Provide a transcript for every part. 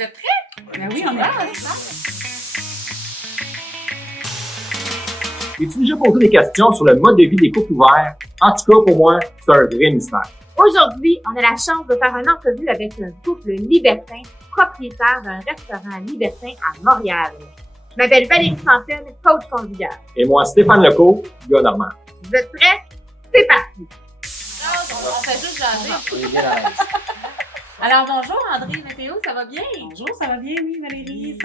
Vous êtes prêts? Ben oui, on est prêts. Es-tu déjà posé des questions sur le mode de vie des couples ouverts? En tout cas, pour moi, c'est un vrai mystère. Aujourd'hui, on a la chance de faire une entrevue avec un couple libertin, propriétaire d'un restaurant libertin à Montréal. Je m'appelle Valérie Fontaine, coach conjugal. Et moi, Stéphane Lecault, gars normal. Vous êtes prêts? C'est parti! On fait juste jaser. Alors bonjour André Météo, ça va bien? Bonjour, ça va bien, oui, Valérie?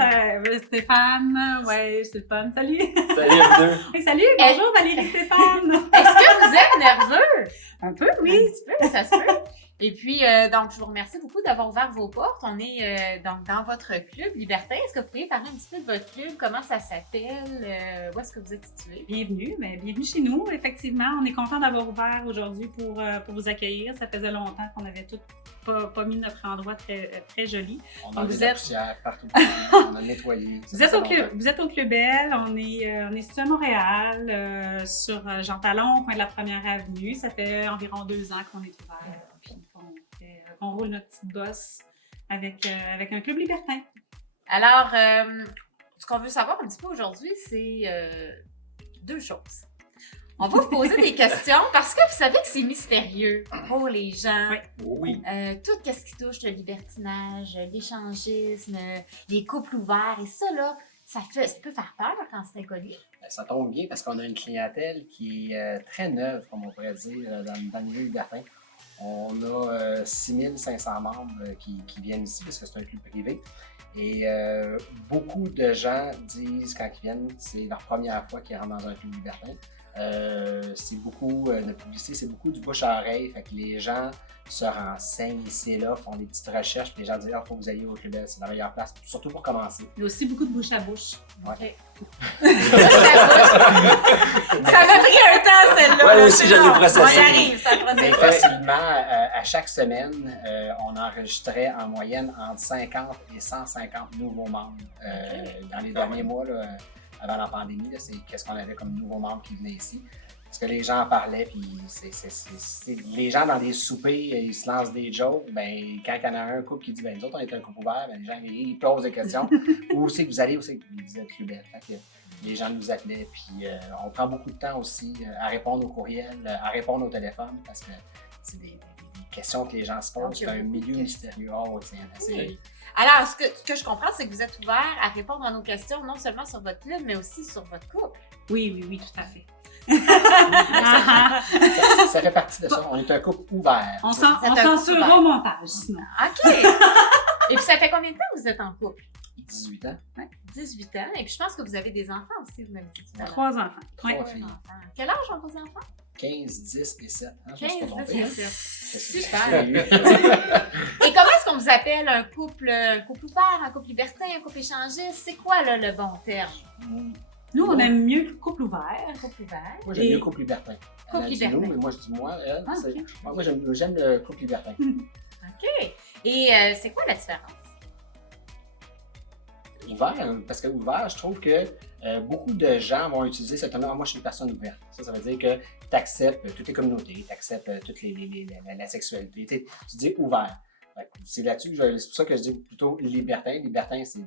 Stéphane, ouais, c'est le fun. Salut! Salut à vous deux. Hey, salut, bonjour Valérie, Stéphane! Est-ce que vous êtes nerveux? Un peu, oui. Un petit peu, ça se peut. Et puis, donc, je vous remercie beaucoup d'avoir ouvert vos portes. On est donc dans votre club libertin. Est-ce que vous pourriez parler un petit peu de votre club? Comment ça s'appelle? Où est-ce que vous êtes situé? Bienvenue chez nous. Effectivement, on est content d'avoir ouvert aujourd'hui pour vous accueillir. Ça faisait longtemps qu'on avait tout pas mis notre endroit très joli. On a vous des êtes poussières partout. On a nettoyé. Vous êtes au Club Belle, on est situé à Montréal, sur Jean Talon, au coin de la Première Avenue. Ça fait environ 2 ans qu'on est ouvert, puis qu'on roule notre petite bosse avec un club libertin. Alors, ce qu'on veut savoir un petit peu aujourd'hui, c'est 2 choses. On va vous poser des questions parce que vous savez que c'est mystérieux pour les gens. Oui. Tout ce qui touche le libertinage, l'échangisme, les couples ouverts et ça, là, ça peut faire peur quand c'est inconnu. Ça tombe bien parce qu'on a une clientèle qui est très neuve, comme on pourrait dire, dans le milieu libertin. On a 6500 membres qui viennent ici parce que c'est un club privé. Et beaucoup de gens disent quand ils viennent, c'est leur première fois qu'ils rentrent dans un club libertin. C'est beaucoup de publicité, c'est beaucoup du bouche à oreille. Fait que les gens se renseignent ici et là, font des petites recherches, puis les gens disent il faut que vous ayez au Club Belle, c'est la meilleure place, surtout pour commencer. Il y a aussi beaucoup de bouche à bouche. Ouais. Ça m'a pris un temps, celle-là. Ouais, aussi, je l'ai processé. On y arrive, ça processe. Mais facilement, à chaque semaine, on enregistrait en moyenne entre 50 et 150 nouveaux membres. Dans les derniers mois, là, avant la pandémie, là, c'est qu'est-ce qu'on avait comme nouveaux membres qui venaient ici. Parce que les gens en parlaient, puis les gens dans des soupers, ils se lancent des jokes. Ben, quand il y en a un couple qui dit, ben, nous autres, on est un couple ouvert, ben, les gens, ils posent des questions. Où c'est que vous allez, où c'est que vous disaient Club Belle. Les gens nous appelaient, puis on prend beaucoup de temps aussi à répondre aux courriels, à répondre au téléphone, parce que c'est des questions que les gens se posent. Donc, c'est un milieu mystérieux. Oh, oui. Alors, ce que je comprends, c'est que vous êtes ouvert à répondre à nos questions, non seulement sur votre club, mais aussi sur votre couple. Oui, tout à fait. Ça fait partie de ça. On est un couple ouvert. On censurera au montage, sinon. OK! Et puis, ça fait combien de temps que vous êtes en couple? 18 ans. Ouais, 18 ans. Et puis, je pense que vous avez des enfants aussi, vous m'avez dit tout à l'heure. 3 enfants. Trois filles. Enfants. Quel âge ont vos enfants? 15, 10 et 7. Hein, 15, 10 et 7. Super. Et comment est-ce qu'on vous appelle un couple ouvert, un couple libertin, un couple échangiste? C'est quoi, là, le bon terme? Nous, on aime mieux le couple ouvert. Couple ouvert. Moi, j'aime mieux le couple libertin. Couple Elle dit libertin. nous, mais moi, je dis moi. Elle, Ah, c'est- ok. Moi, j'aime le couple libertin. OK. Et c'est quoi la différence? Ouvert, parce que ouvert, je trouve que beaucoup de gens vont utiliser cette terme. Moi, je suis une personne ouverte. Ça veut dire que tu acceptes toutes les communautés, tu acceptes toute la sexualité. Tu dis ouvert. C'est là-dessus, c'est pour ça que je dis plutôt libertin. Libertin, c'est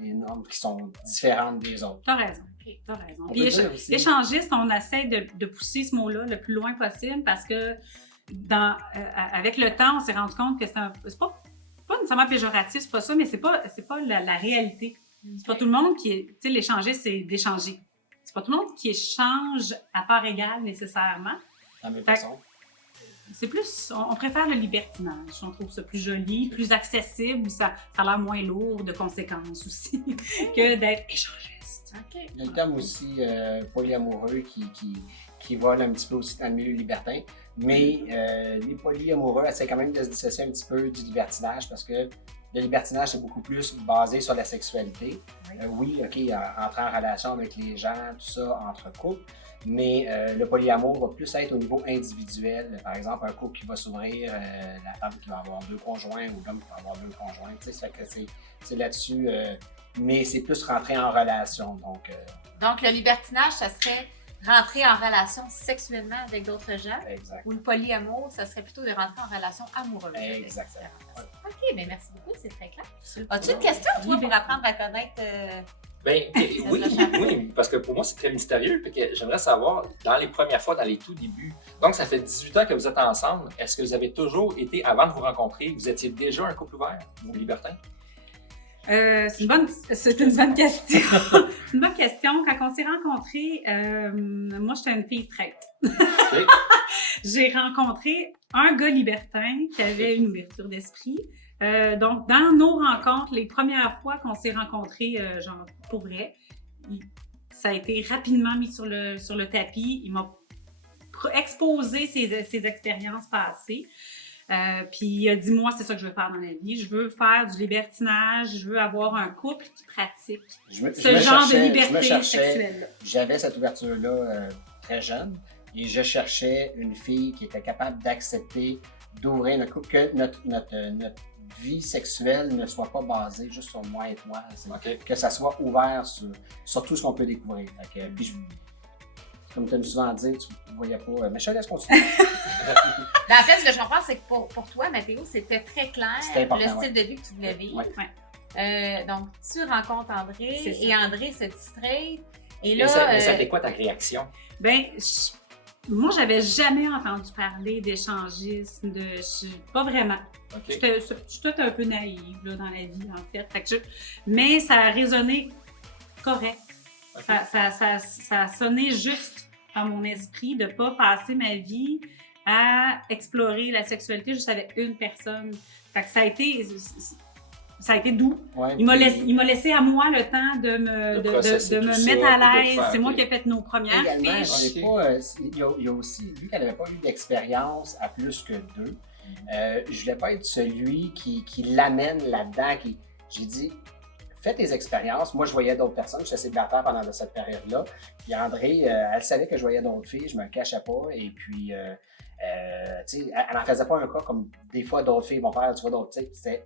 des normes qui sont différentes des autres. T'as raison. OK. T'as raison. On Puis peut dire aussi- échangiste, on essaie de pousser ce mot-là le plus loin possible parce que avec le temps, on s'est rendu compte que c'est pas nécessairement péjoratif, c'est pas ça, mais c'est pas la réalité. C'est pas tout le monde qui est. Tu sais, l'échangiste, c'est d'échanger. C'est pas tout le monde qui échange à part égale nécessairement. De la même Fait- façon. C'est plus. On préfère le libertinage. On trouve ça plus joli, plus accessible. Ça a l'air moins lourd de conséquences aussi que d'être échangiste. OK. Il y a le terme aussi polyamoureux qui vole un petit peu aussi dans le milieu libertin. Mais les polyamoureux essaient quand même de se dissocier un petit peu du libertinage parce que le libertinage, c'est beaucoup plus basé sur la sexualité. Oui. Oui, OK, entrer en relation avec les gens, tout ça, entre couples. Mais le polyamour va plus être au niveau individuel. Par exemple, un couple qui va s'ouvrir, la femme qui va avoir 2 conjoints ou l'homme qui va avoir 2 conjoints. Tu sais, ça fait que c'est là-dessus. Mais c'est plus rentrer en relation. Donc, Donc, le libertinage, ça serait rentrer en relation sexuellement avec d'autres gens. Exact. Ou le polyamour, ça serait plutôt de rentrer en relation amoureuse. avec Exactement. différentes personnes. OK, mais merci beaucoup, c'est très clair. As-tu une question, toi, pour apprendre à connaître... Ben, oui, parce que pour moi, c'est très mystérieux. Fait que j'aimerais savoir, dans les premières fois, dans les tout débuts, donc ça fait 18 ans que vous êtes ensemble, est-ce que vous avez toujours été, avant de vous rencontrer, vous étiez déjà un couple ouvert, vous, libertin? C'est une bonne question. C'est une bonne question. Quand on s'est rencontrés, moi, j'étais une fille straight. Okay. J'ai rencontré un gars libertin qui avait une ouverture d'esprit. Donc, dans nos rencontres, les premières fois qu'on s'est rencontrés, genre pour vrai, ça a été rapidement mis sur le tapis. Il m'a exposé ses expériences passées. Puis il a dit, moi, c'est ça que je veux faire dans la vie. Je veux faire du libertinage, je veux avoir un couple qui pratique ce genre de liberté sexuelle-là. J'avais cette ouverture-là très jeune et je cherchais une fille qui était capable d'accepter, d'ouvrir notre couple, que notre vie sexuelle ne soit pas basée juste sur moi et toi. Okay. Que ça soit ouvert sur tout ce qu'on peut découvrir. Puis comme tu as souvent dit, tu ne voyais pas. Mais je te laisse continuer. En fait, ce que je comprends, c'est que pour toi, Mathéo, c'était très clair important, le style de vie que tu voulais vivre. Ouais. Donc, tu rencontres André et André se distrait. Et là, mais ça fait quoi ta réaction? Ben, moi, j'avais jamais entendu parler d'échangisme, pas vraiment. Okay. Je suis toute un peu naïve là, dans la vie, en fait. Mais ça a résonné correct. Okay. Ça a sonné juste dans mon esprit de ne pas passer ma vie à explorer la sexualité juste avec une personne. Fait que ça a été doux. Ouais, il m'a laissé à moi le temps de me mettre à l'aise. C'est moi qui ai fait nos premières fiches. Il y a aussi, vu qu'elle n'avait pas eu d'expérience à plus que 2, je ne voulais pas être celui qui l'amène là-dedans. J'ai dit, fais tes expériences. Moi, je voyais d'autres personnes. J'étais célibataire pendant cette période-là. Puis André, elle savait que je voyais d'autres filles. Je ne me cachais pas. Et puis, elle n'en faisait pas un cas comme des fois d'autres filles vont faire, tu vois, d'autres.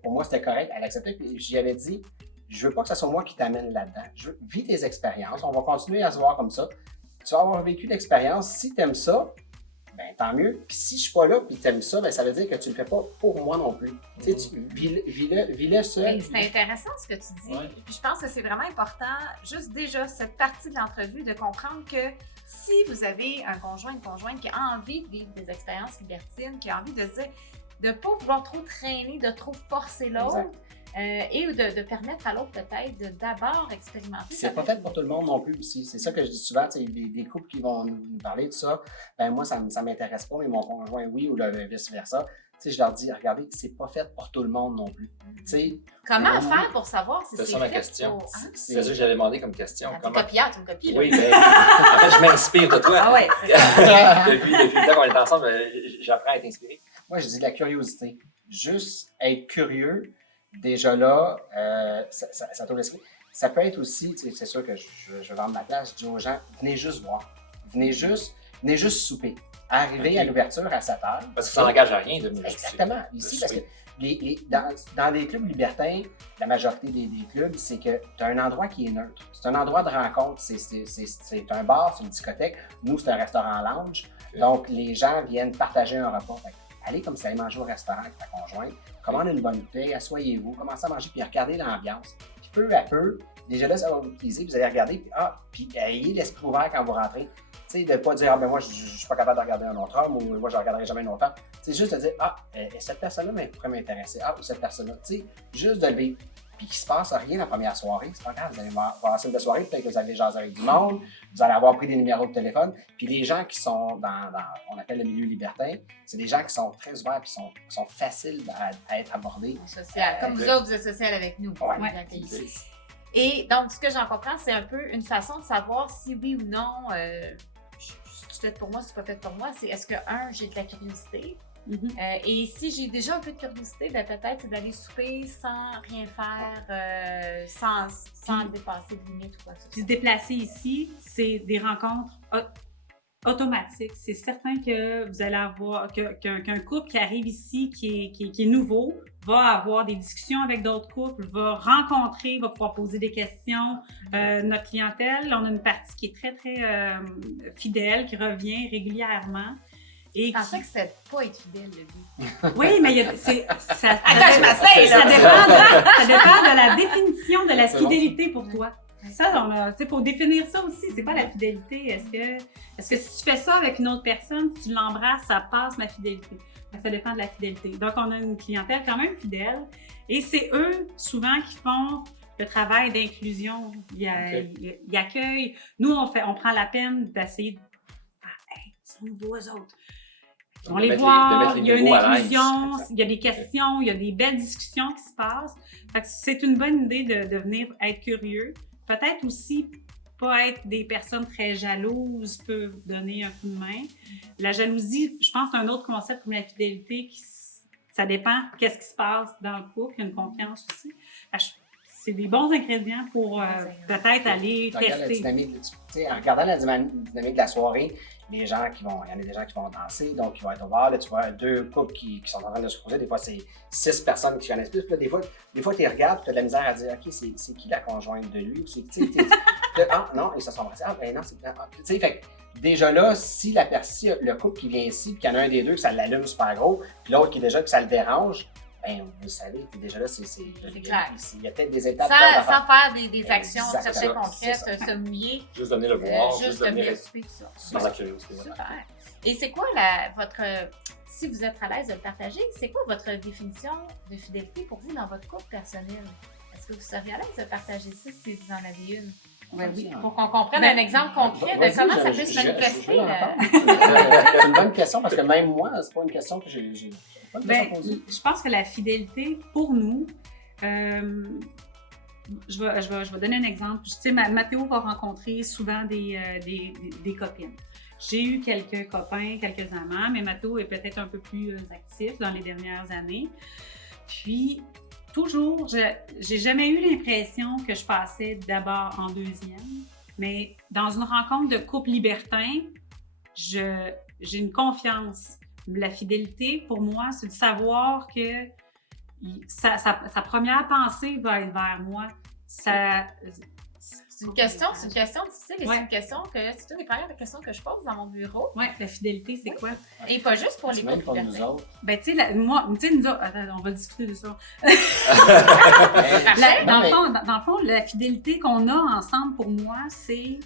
Pour moi, c'était correct. Elle acceptait. Puis j'y avais dit, je veux pas que ce soit moi qui t'amène là-dedans. Je veux vis tes expériences. On va continuer à se voir comme ça. Tu vas avoir vécu l'expérience. Si tu aimes ça, ben tant mieux. Puis si je suis pas là puis tu aimes ça, ben ça veut dire que tu le fais pas pour moi non plus. Tu vis-le seul. C'est intéressant ce que tu dis. Ouais. Puis je pense que c'est vraiment important, juste déjà cette partie de l'entrevue, de comprendre que si vous avez un conjoint, une conjointe qui a envie de vivre des expériences libertines, qui a envie de se dire, de ne pas vouloir trop traîner, de trop forcer l'autre, et de permettre à l'autre peut-être de d'abord expérimenter. C'est pas fait pour tout le monde non plus aussi. C'est ça que je dis souvent, des couples qui vont nous parler de ça, ben moi ça m'intéresse pas, mais mon conjoint oui, ou vice-versa. Je leur dis, regardez, c'est pas fait pour tout le monde non plus. Comment faire pour savoir si c'est ça ma fait question. pour... Hein? C'est ça que j'avais demandé comme question. Tu me copies, là. Oui, mais en fait, je m'inspire de toi. Ah ouais, c'est ça. depuis le temps qu'on est ensemble, j'apprends à être inspiré. Moi, je dis la curiosité. Juste être curieux, déjà là, ça tourne l'esprit. Ça peut être aussi, c'est sûr que je vais vendre ma place, je dis aux gens, venez juste voir. Venez juste souper. Arriver à l'ouverture à 7 heures. Parce que ça n'engage à rien de venir. Exactement. Ici, parce que dans les clubs libertins, la majorité des clubs, c'est que tu as un endroit qui est neutre. C'est un endroit de rencontre. C'est un bar, c'est une discothèque. Nous, c'est un restaurant lounge. Okay. Donc, les gens viennent partager un repas. Allez comme si vous allez manger au restaurant avec ta conjointe. Commandez une bonne bouteille, asseyez-vous, commencez à manger, puis regardez l'ambiance. Puis peu à peu, déjà là, ça va vous utiliser, vous allez regarder, puis ayez l'esprit ouvert quand vous rentrez. Tu sais, de ne pas dire, moi, je ne suis pas capable de regarder un autre homme, ou moi, je ne regarderai jamais un autre femme. C'est juste de dire, cette personne-là pourrait m'intéresser, ou cette personne-là. Tu sais, juste de le vivre. Puis qu'il ne se passe rien la première soirée, c'est pas grave, vous allez voir la scène de soirée, peut-être que vous allez jaser avec du monde, vous allez avoir pris des numéros de téléphone. Puis les gens qui sont dans on appelle le milieu libertin, c'est des gens qui sont très ouverts et qui sont faciles à être abordés. Social. Comme vous autres, vous êtes social avec nous. Ouais. Et donc, ce que j'en comprends, c'est un peu une façon de savoir si oui ou non, c'est fait pour moi, c'est pas fait pour moi. C'est est-ce que, j'ai de la curiosité. Et si j'ai déjà un peu de curiosité, ben peut-être c'est d'aller souper sans rien faire, sans dépasser de limite ou quoi que ce soit. Puis se déplacer ici, c'est des rencontres automatique. C'est certain que vous allez avoir, qu'un couple qui arrive ici, qui est nouveau, va avoir des discussions avec d'autres couples, va rencontrer, va pouvoir poser des questions. Notre clientèle, on a une partie qui est très, très fidèle, qui revient régulièrement. Je pensais que c'était pas être fidèle, le but. Oui, mais ça Attends, je m'asseye, là! ça dépend de la définition de la C'est fidélité pour toi. Ça, il faut définir ça aussi. C'est pas la fidélité. Est-ce que si tu fais ça avec une autre personne, si tu l'embrasses, ça passe la fidélité? Ça dépend de la fidélité. Donc, on a une clientèle quand même fidèle. Et c'est eux, souvent, qui font le travail d'inclusion. Ils accueillent. Nous, on prend la peine d'essayer de... Hey, ils sont nouveaux, eux autres. On les voit, il y a une inclusion, il y a des questions, il y a des belles discussions qui se passent. Fait que c'est une bonne idée de venir être curieux. Peut-être aussi pas être des personnes très jalouses peuvent donner un coup de main. La jalousie, je pense, c'est un autre concept comme la fidélité. Ça dépend qu'est-ce qui se passe dans le couple. Il y a une confiance aussi. C'est des bons ingrédients pour peut-être aller tester. En regardant la dynamique de la soirée, il y en a des gens qui vont danser, donc ils vont être au bar. Là, tu vois deux couples qui sont en train de se croiser. Des fois, c'est 6 personnes qui connaissent plus. Puis là, des fois, tu les regardes, tu as de la misère à dire, OK, c'est qui la conjointe de lui? Ah, non, ils se sont embrassés. Ah, ben non, c'est... Tu sais, fait que déjà là, si le couple qui vient ici, puis qu'il y en a un des deux que ça l'allume super gros, puis l'autre qui est déjà que ça le dérange, ben, vous savez, déjà là, c'est clair. Il y a peut-être des étapes. Sans faire des actions Exactement. très concrètes, se mouiller. Juste donner le voir, juste donner venir souper, tout ça. dans la curiosité. Super. Et c'est quoi si vous êtes à l'aise de le partager, c'est quoi votre définition de fidélité pour vous dans votre couple personnel? Est-ce que vous seriez à l'aise de partager ça si vous en avez une? Oui. Pour qu'on comprenne un exemple concret de comment ça peut se manifester. C'est une bonne question parce que même moi, c'est pas une question que j'ai pas une question posée. Je pense que la fidélité, pour nous, je vais donner un exemple. Tu sais, Mathéo va rencontrer souvent des copines. J'ai eu quelques copains, quelques amants, mais Mathéo est peut-être un peu plus actif dans les dernières années. Puis, toujours, j'ai jamais eu l'impression que je passais d'abord en deuxième, mais dans une rencontre de couple libertin, j'ai une confiance. La fidélité, pour moi, c'est de savoir que sa première pensée va être vers moi. C'est une question difficile et c'est une question c'est une des premières questions que je pose dans mon bureau. Oui, la fidélité, c'est quoi? Et pas juste pour les couples pour nous libertins. autres. Ben, tu sais, nous autres, attends, on va discuter de ça. Dans le fond, la fidélité qu'on a ensemble, pour moi, c'est...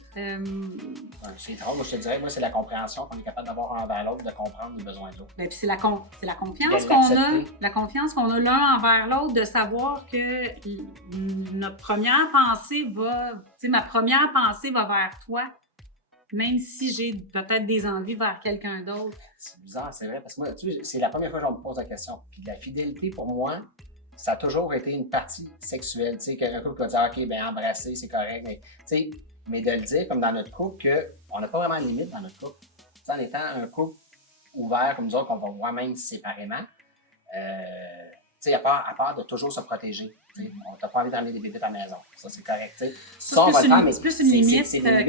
C'est drôle, moi je te dirais, moi c'est la compréhension qu'on est capable d'avoir envers l'autre, de comprendre les besoins de l'autre. Ben, puis c'est la confiance qu'on a l'un envers l'autre, de savoir que notre première pensée ma première pensée va vers toi, même si j'ai peut-être des envies vers quelqu'un d'autre. C'est bizarre, c'est vrai, parce que moi, tu sais, c'est la première fois que je me pose la question. Puis la fidélité, pour moi, ça a toujours été une partie sexuelle. Tu sais, qu'un couple peut dire, OK, ben embrasser, c'est correct, mais tu sais, mais de le dire, comme dans notre couple, qu'on n'a pas vraiment de limite dans notre couple. Tu sais, en étant un couple ouvert comme nous autres, qu'on va voir même séparément, tu sais, à part de toujours se protéger. On n'a pas envie d'amener des bébés à la maison. Ça, c'est correct. Ça, on va le faire, mais c'est plus une limite c'est que une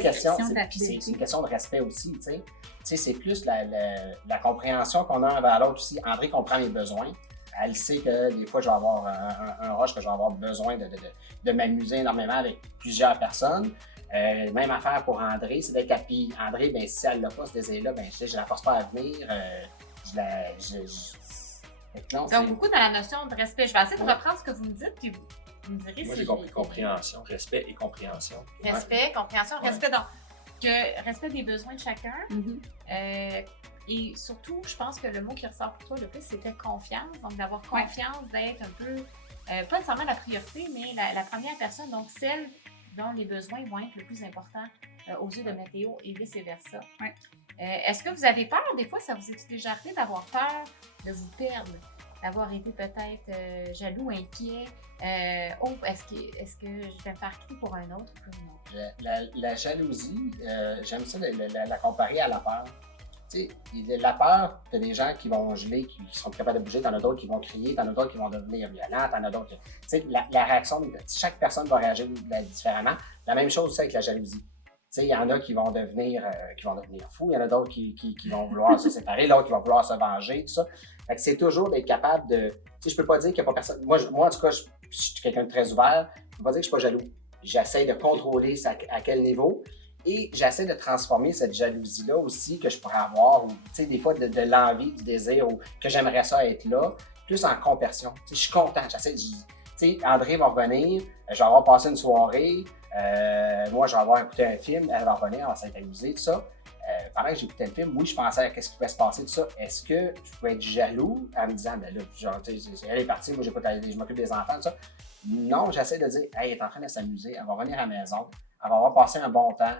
question. C'est une question de respect aussi. C'est plus la compréhension qu'on a envers l'autre aussi. André comprend mes besoins. Elle sait que des fois, je vais avoir un rush, que je vais avoir besoin de m'amuser énormément avec plusieurs personnes. Même affaire pour André, c'est d'être happy. André, ben, si elle n'a pas ce désir-là, ben, je ne la force pas à venir. Donc, beaucoup dans la notion de respect. Je vais essayer de reprendre ce que vous me dites, puis vous me direz Moi, si... j'ai compris compréhension, respect et compréhension. Respect, compréhension, respect des besoins de chacun. Et surtout, je pense que le mot qui ressort pour toi le plus, c'était confiance. Donc, d'avoir confiance, d'être un peu, pas nécessairement la priorité, mais la première personne, donc celle dont les besoins vont être le plus importants aux yeux de Mathéo et vice-versa. Ouais. Est-ce que vous avez peur, des fois, ça vous est déjà arrivé d'avoir peur de vous perdre, d'avoir été peut-être jaloux, inquiet? Est-ce que je vais me faire quitter pour un autre ou pour une autre? La jalousie, j'aime ça la comparer à la peur. Tu sais, la peur, tu as des gens qui vont geler, qui seront capables de bouger, t'en as d'autres qui vont crier, t'en as d'autres qui vont devenir violents, t'en as d'autres... Tu sais, la réaction, chaque personne va réagir différemment. La même chose aussi avec la jalousie. Tu il y en a qui vont devenir fous, il y en a d'autres qui vont vouloir se séparer, l'autre qui va vouloir se venger, tout ça. Fait que c'est toujours d'être capable de... Tu sais, je peux pas dire qu'il n'y a pas personne... Moi, en tout cas, je suis quelqu'un de très ouvert. Je peux pas dire que je suis pas jaloux. J'essaie de contrôler ça à quel niveau. Et j'essaie de transformer cette jalousie-là aussi que je pourrais avoir, ou tu sais, des fois de l'envie, du désir, ou que j'aimerais ça être là, plus en compersion. Tu sais, je suis content. J'essaie de... Tu sais, André va revenir, je vais avoir passé une soirée, moi, je vais avoir écouté un film, elle va revenir, elle va s'être amusée, tout ça. Pendant que j'écoutais le film, oui, je pensais à ce qui pouvait se passer, tout ça. Est-ce que je pouvais être jaloux en me disant, ben là, genre, elle est partie, moi, je m'occupe des enfants, tout ça. Non, j'essaie de dire, hey, elle est en train de s'amuser, elle va revenir à la maison, elle va avoir passé un bon temps,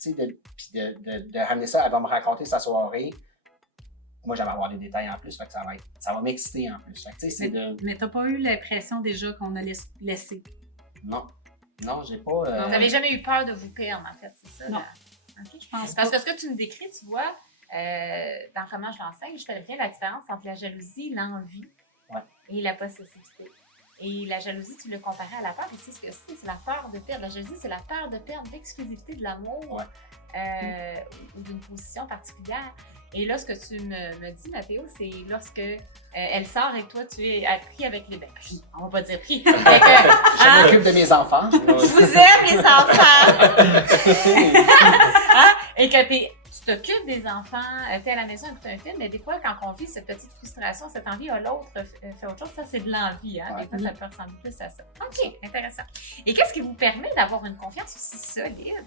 tu sais, puis de ramener ça, elle va me raconter sa soirée. Moi, j'allais avoir des détails en plus, fait que ça va m'exciter en plus. Fait que, tu sais, Mais t'as pas eu l'impression déjà qu'on a laissé? Non, j'ai pas... Vous n'avez jamais eu peur de vous perdre, en fait, c'est ça? Non. OK, je pense. Parce que ce que tu me décris, tu vois, dans comment je l'enseigne, je fais bien la différence entre la jalousie, l'envie et la possessivité. Et la jalousie, tu le comparais à la peur, et c'est ce que c'est la peur de perdre. La jalousie, c'est la peur de perdre l'exclusivité de l'amour ou d'une position particulière. Et là, ce que tu me dis, Mathéo, c'est lorsque elle sort et que toi, tu es pris avec les... Ben, pris, on va pas dire pris. Je m'occupe de mes enfants. Je vous aime, les enfants! Et que tu t'occupes des enfants, tu es à la maison et écoutes un film, mais des fois, quand on vit cette petite frustration, cette envie à l'autre fait autre chose, ça, c'est de l'envie. Hein? Des fois, ça peut ressembler plus à ça. OK, intéressant. Et qu'est-ce qui vous permet d'avoir une confiance aussi solide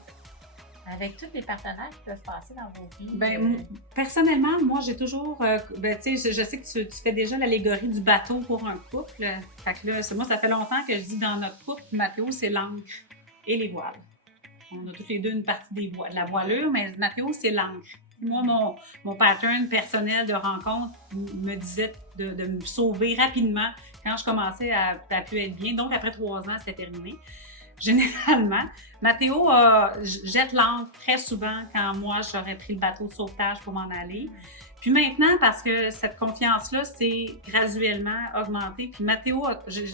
avec tous les partenaires qui peuvent passer dans vos vies? Ben, personnellement, moi, j'ai toujours... tu sais, je sais que tu fais déjà l'allégorie du bateau pour un couple. Fait que là, moi, ça fait longtemps que je dis dans notre couple, Mathéo, c'est l'ancre et les voiles. On a toutes les deux une partie de la voilure, mais Mathéo, c'est l'ancre. Moi, mon pattern personnel de rencontre me disait de me sauver rapidement quand je commençais à plus être bien. Donc, après 3 ans, c'était terminé. Généralement, Mathéo jette l'ancre très souvent quand moi, j'aurais pris le bateau de sauvetage pour m'en aller. Puis maintenant, parce que cette confiance-là s'est graduellement augmentée, puis Mathéo, je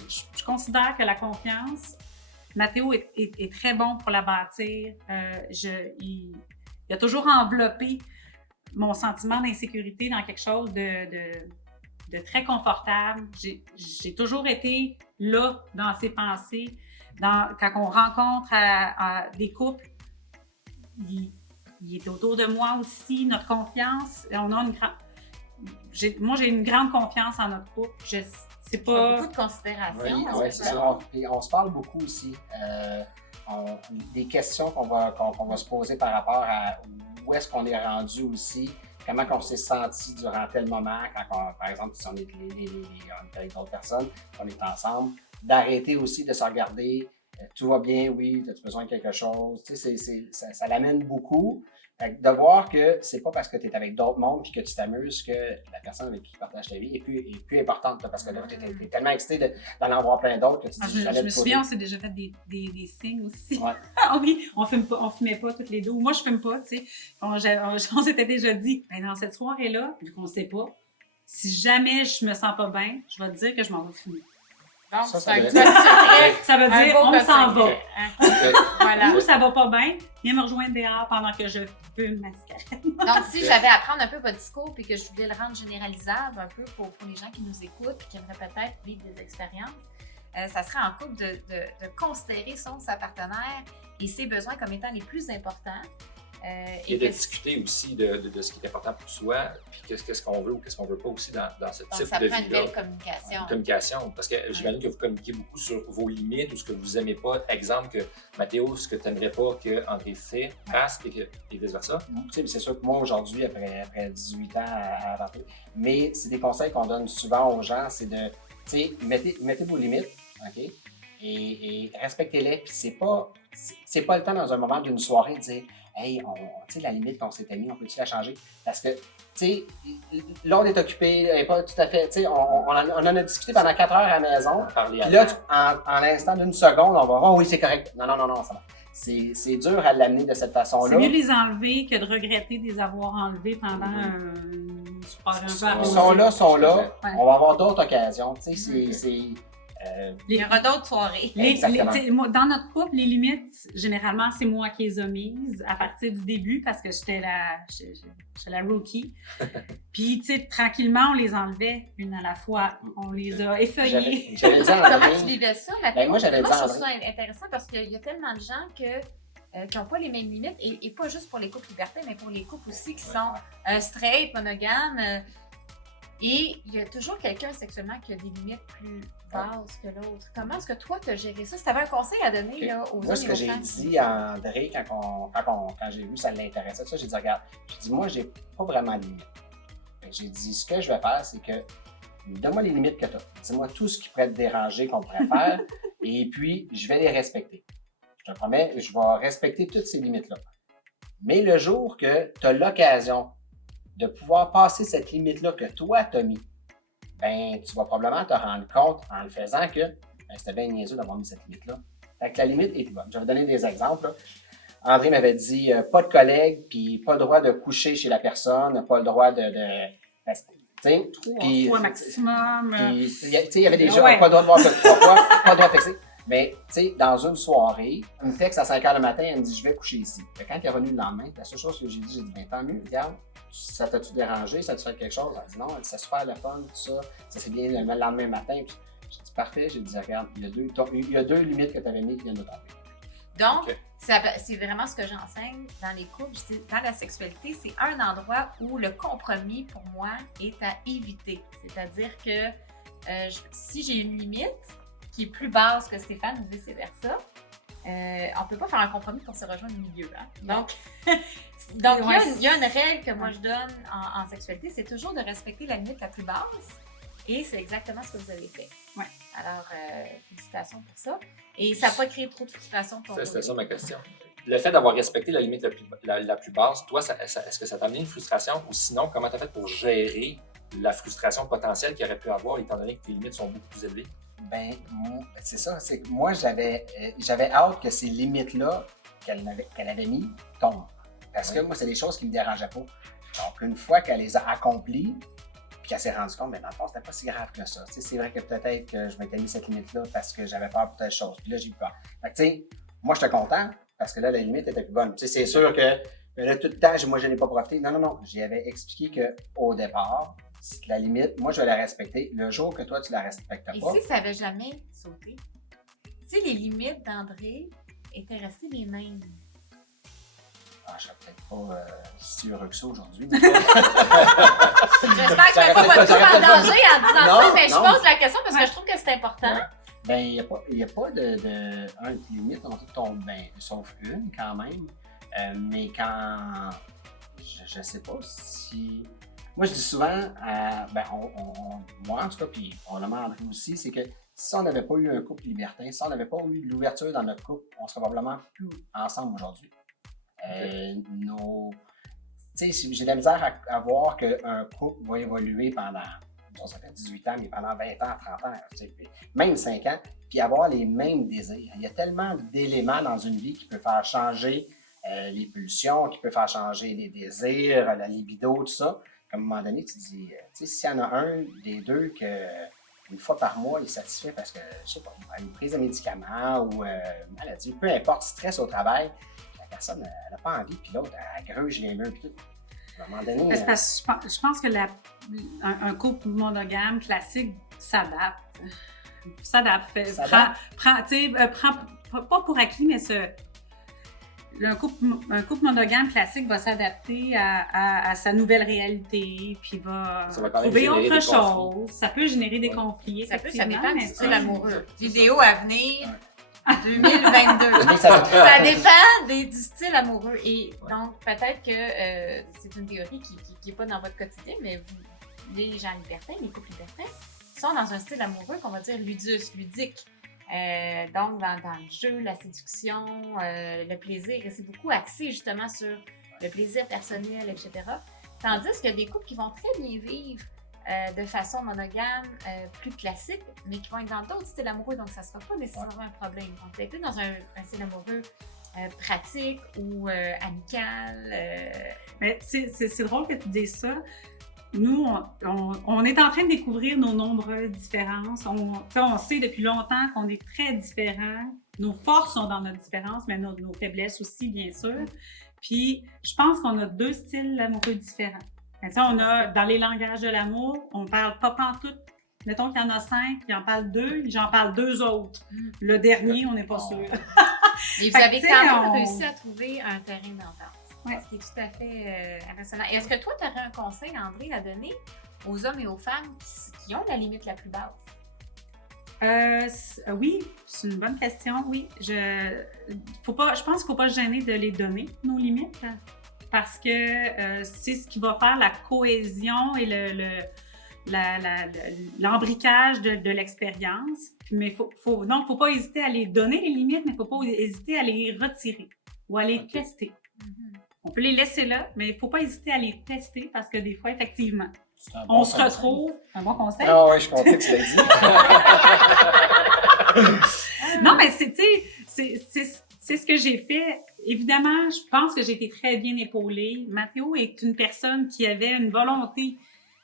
considère que la confiance, Mathéo est très bon pour la bâtir. Il a toujours enveloppé mon sentiment d'insécurité dans quelque chose de très confortable. J'ai toujours été là dans ses pensées. Quand on rencontre des couples, il est autour de moi aussi, notre confiance. Moi, j'ai une grande confiance en notre couple. C'est pas... Beaucoup de considération. Oui, c'est ça. On se parle beaucoup aussi. Des questions qu'on va se poser par rapport à où est-ce qu'on est rendu aussi, comment on s'est senti durant tel moment, par exemple, si on est avec d'autres personnes, on est ensemble, d'arrêter aussi de se regarder, tout va bien, oui, as-tu besoin de quelque chose, tu sais, ça l'amène beaucoup. De voir que c'est pas parce que tu es avec d'autres mondes et que tu t'amuses que la personne avec qui tu partages ta vie est plus importante, là, parce que tu es tellement excité d'en avoir plein d'autres que tu dis je me souviens, on s'est déjà fait des signes aussi. Ouais. Ah oui, on fumait pas toutes les deux. Moi, je fume pas, tu sais. On s'était déjà dit, ben, dans cette soirée-là, vu qu'on sait pas, si jamais je me sens pas bien, je vais te dire que je m'en vais fumer. Donc, ça veut dire on s'en va. Voilà. Ou ça va pas bien, viens me rejoindre dehors pendant que je fume ma cigarette. Donc, si j'avais à prendre un peu votre discours et que je voulais le rendre généralisable un peu pour les gens qui nous écoutent et qui aimeraient peut-être vivre des expériences, ça serait en couple de considérer sa partenaire et ses besoins comme étant les plus importants. Et de discuter aussi de ce qui est important pour soi, puis qu'est-ce qu'on veut ou qu'est-ce qu'on veut pas aussi dans ce type de vie-là. Ça prend une belle communication. Communication, parce que j'imagine que vous communiquez beaucoup sur vos limites ou ce que vous n'aimez pas. Exemple, que Mathéo, ce que tu n'aimerais pas qu'André fasse et vice-versa. C'est sûr que moi, aujourd'hui, après 18 ans à avancer, mais c'est des conseils qu'on donne souvent aux gens, c'est de, tu sais, mettez vos limites, OK? Et respectez-les, puis c'est pas le temps dans un moment d'une soirée de dire hey, tu sais, la limite qu'on s'était mis, on peut-tu la changer? Parce que, tu sais, là, on est occupé, elle n'est pas tout à fait, tu sais, on en a discuté pendant 4 heures à la maison. Puis là, en l'instant d'une seconde, on va, oh oui, c'est correct. Non, ça va. C'est dur à l'amener de cette façon-là. C'est mieux de les enlever que de regretter de les avoir enlevés pendant une soirée un peu Ils sont là. Ouais. On va avoir d'autres occasions. Tu sais, Il y aura d'autres soirées. Moi, dans notre couple, les limites, généralement, c'est moi qui les ai mises à partir du début parce que j'étais la rookie. Puis, tu sais, tranquillement, on les enlevait une à la fois. On les a effeuillées. J'avais dit à André, Comment tu vivais ça, Mathieu? Ben, moi, j'avais dit à je trouve ça André. intéressant parce qu'il y a tellement de gens qui n'ont pas les mêmes limites, et pas juste pour les couples libertés, mais pour les couples aussi qui sont straight, monogames. Et il y a toujours quelqu'un sexuellement qui a des limites plus basses que l'autre. Comment est-ce que toi, tu as géré ça? Si tu avais un conseil à donner là, aux hommes et aux femmes. Moi, ce que j'ai dit à André quand j'ai vu ça l'intéressait, ça, j'ai dit, regarde, moi, j'ai pas vraiment de limites. J'ai dit, ce que je vais faire, c'est que donne-moi les limites que tu as. Dis-moi tout ce qui pourrait te déranger qu'on pourrait faire, et puis je vais les respecter. Je te promets, je vais respecter toutes ces limites-là. Mais le jour que tu as l'occasion de pouvoir passer cette limite-là que toi, tu as mis, ben, tu vas probablement te rendre compte en le faisant que c'était bien niaiseux d'avoir mis cette limite-là. Fait que la limite est plus bonne. Je vais donner des exemples. Là. André m'avait dit pas de collègues, puis pas le droit de coucher chez la personne, pas le droit de Trois maximum. Il y avait des gens pas le droit de voir que 3 fois, pas le droit de texter. Mais, tu sais, dans une soirée, il me texte à 5 h le matin, elle me dit, je vais coucher ici. Fait quand il est revenu le lendemain, la seule chose que j'ai dit, ben tant mieux, regarde, ça t'a-tu dérangé, ça t'a fait quelque chose? Elle dit non, elle dit, c'est super le fun, tout ça, ça s'est bien le lendemain matin. Puis, j'ai dit, parfait, j'ai dit, regarde, il y a deux limites que tu avais mis qui viennent de tomber. Donc, c'est vraiment ce que j'enseigne dans les couples. Je dis, dans la sexualité, c'est un endroit où le compromis, pour moi, est à éviter. C'est-à-dire que si j'ai une limite qui est plus basse que Stéphane ou vice-versa, on ne peut pas faire un compromis pour se rejoindre au milieu. Hein? Donc, il y a une règle que moi je donne en sexualité, c'est toujours de respecter la limite la plus basse. Et c'est exactement ce que vous avez fait. Ouais. Alors, félicitations pour ça. Et ça n'a pas créé trop de frustration pour vous. C'était ça ma question. Le fait d'avoir respecté la limite la plus basse, toi, est-ce que ça t'a amené une frustration, ou sinon, comment tu as fait pour gérer la frustration potentielle qu'il aurait pu avoir étant donné que tes limites sont beaucoup plus élevées? Ben, c'est ça. C'est que moi, j'avais hâte que ces limites-là qu'elle avait mis tombent. Parce que moi, c'est des choses qui ne me dérangeaient pas. Donc, une fois qu'elle les a accomplies, puis qu'elle s'est rendue compte, mais dans le fond, c'était pas si grave que ça. T'sais, c'est vrai que peut-être que je m'étais mis cette limite-là parce que j'avais peur pour telle chose. Puis là, j'ai eu peur. Fait que, tu sais, moi, j'étais content parce que là, la limite était plus bonne. Tu sais, c'est sûr que là, tout le temps, moi, je n'ai pas profité. Non. J'y avais expliqué qu'au départ, la limite, moi, je vais la respecter. Le jour que toi, tu la respectes pas. Et si ça n'avait jamais sauté? Si les limites d'André étaient restées les mêmes? Je serais peut-être pas si heureux que ça aujourd'hui. J'espère que je ne mets pas votre couple en danger en disant ça, mais je pose la question parce que je trouve que c'est important. Ouais. Ben, il n'y a pas de limite entre tombent bien, sauf une quand même. Mais quand. Je sais pas si. Moi, je dis souvent, moi en tout cas, puis probablement André aussi, c'est que si on n'avait pas eu un couple libertin, si on n'avait pas eu de l'ouverture dans notre couple, on serait probablement plus ensemble aujourd'hui. J'ai de la misère à voir qu'un couple va évoluer pendant, ça fait 18 ans, mais pendant 20 ans, 30 ans, même 5 ans, puis avoir les mêmes désirs. Il y a tellement d'éléments dans une vie qui peut faire changer les pulsions, qui peut faire changer les désirs, la libido, tout ça. Comme à un moment donné, tu te dis, s'il y en a un des deux que une fois par mois, il est satisfait parce que, je sais pas, il a une prise de médicaments ou maladie, peu importe, stress au travail, la personne, elle n'a pas envie, puis l'autre, elle gruge les murs, puis tout. À un moment donné... je pense que un couple monogame classique s'adapte. Prend pas pour acquis, mais un couple monogame classique va s'adapter à sa nouvelle réalité, puis va trouver autre chose. Ça peut générer des conflits. Ça dépend du style amoureux. Vidéo à venir, 2022. Ça dépend du style amoureux. Et donc, peut-être que c'est une théorie qui n'est pas dans votre quotidien, mais vous, les gens libertins, les couples libertins, sont dans un style amoureux qu'on va dire ludique. Donc, dans le jeu, la séduction, le plaisir, et c'est beaucoup axé justement sur le plaisir personnel, etc. Tandis qu'il y a des couples qui vont très bien vivre de façon monogame, plus classique, mais qui vont être dans d'autres styles amoureux, donc ça ne sera pas nécessairement un problème. Donc, peut être dans un style amoureux pratique ou amical. Mais c'est drôle que tu dises ça. nous, on est en train de découvrir nos nombreuses différences. On sait depuis longtemps qu'on est très différents. Nos forces sont dans notre différence, mais nos faiblesses aussi, bien sûr. Puis, je pense qu'on a 2 styles amoureux différents. On a, dans les langages de l'amour, on parle pas pantoute. Mettons qu'il y en a 5, puis j'en parle 2, j'en parle 2 autres. Le dernier, on n'est pas sûr. Et vous avez quand même réussi à trouver un terrain d'entente. Ouais. Ce qui est tout à fait impressionnant. Et est-ce que toi, tu aurais un conseil, André, à donner aux hommes et aux femmes qui ont la limite la plus basse? Oui, c'est une bonne question, oui. Je pense qu'il ne faut pas se gêner de les donner, nos limites, parce que c'est ce qui va faire la cohésion et l'embriquage de l'expérience. Mais donc, il ne faut pas hésiter à les donner, les limites, mais il ne faut pas hésiter à les retirer ou à les tester. On peut les laisser là, mais il ne faut pas hésiter à les tester parce que des fois, effectivement, on se retrouve. Un bon conseil. Ah oui, je suis content que tu l'aies dit. Non, mais c'est ce que j'ai fait. Évidemment, je pense que j'ai été très bien épaulée. Mathéo est une personne qui avait une volonté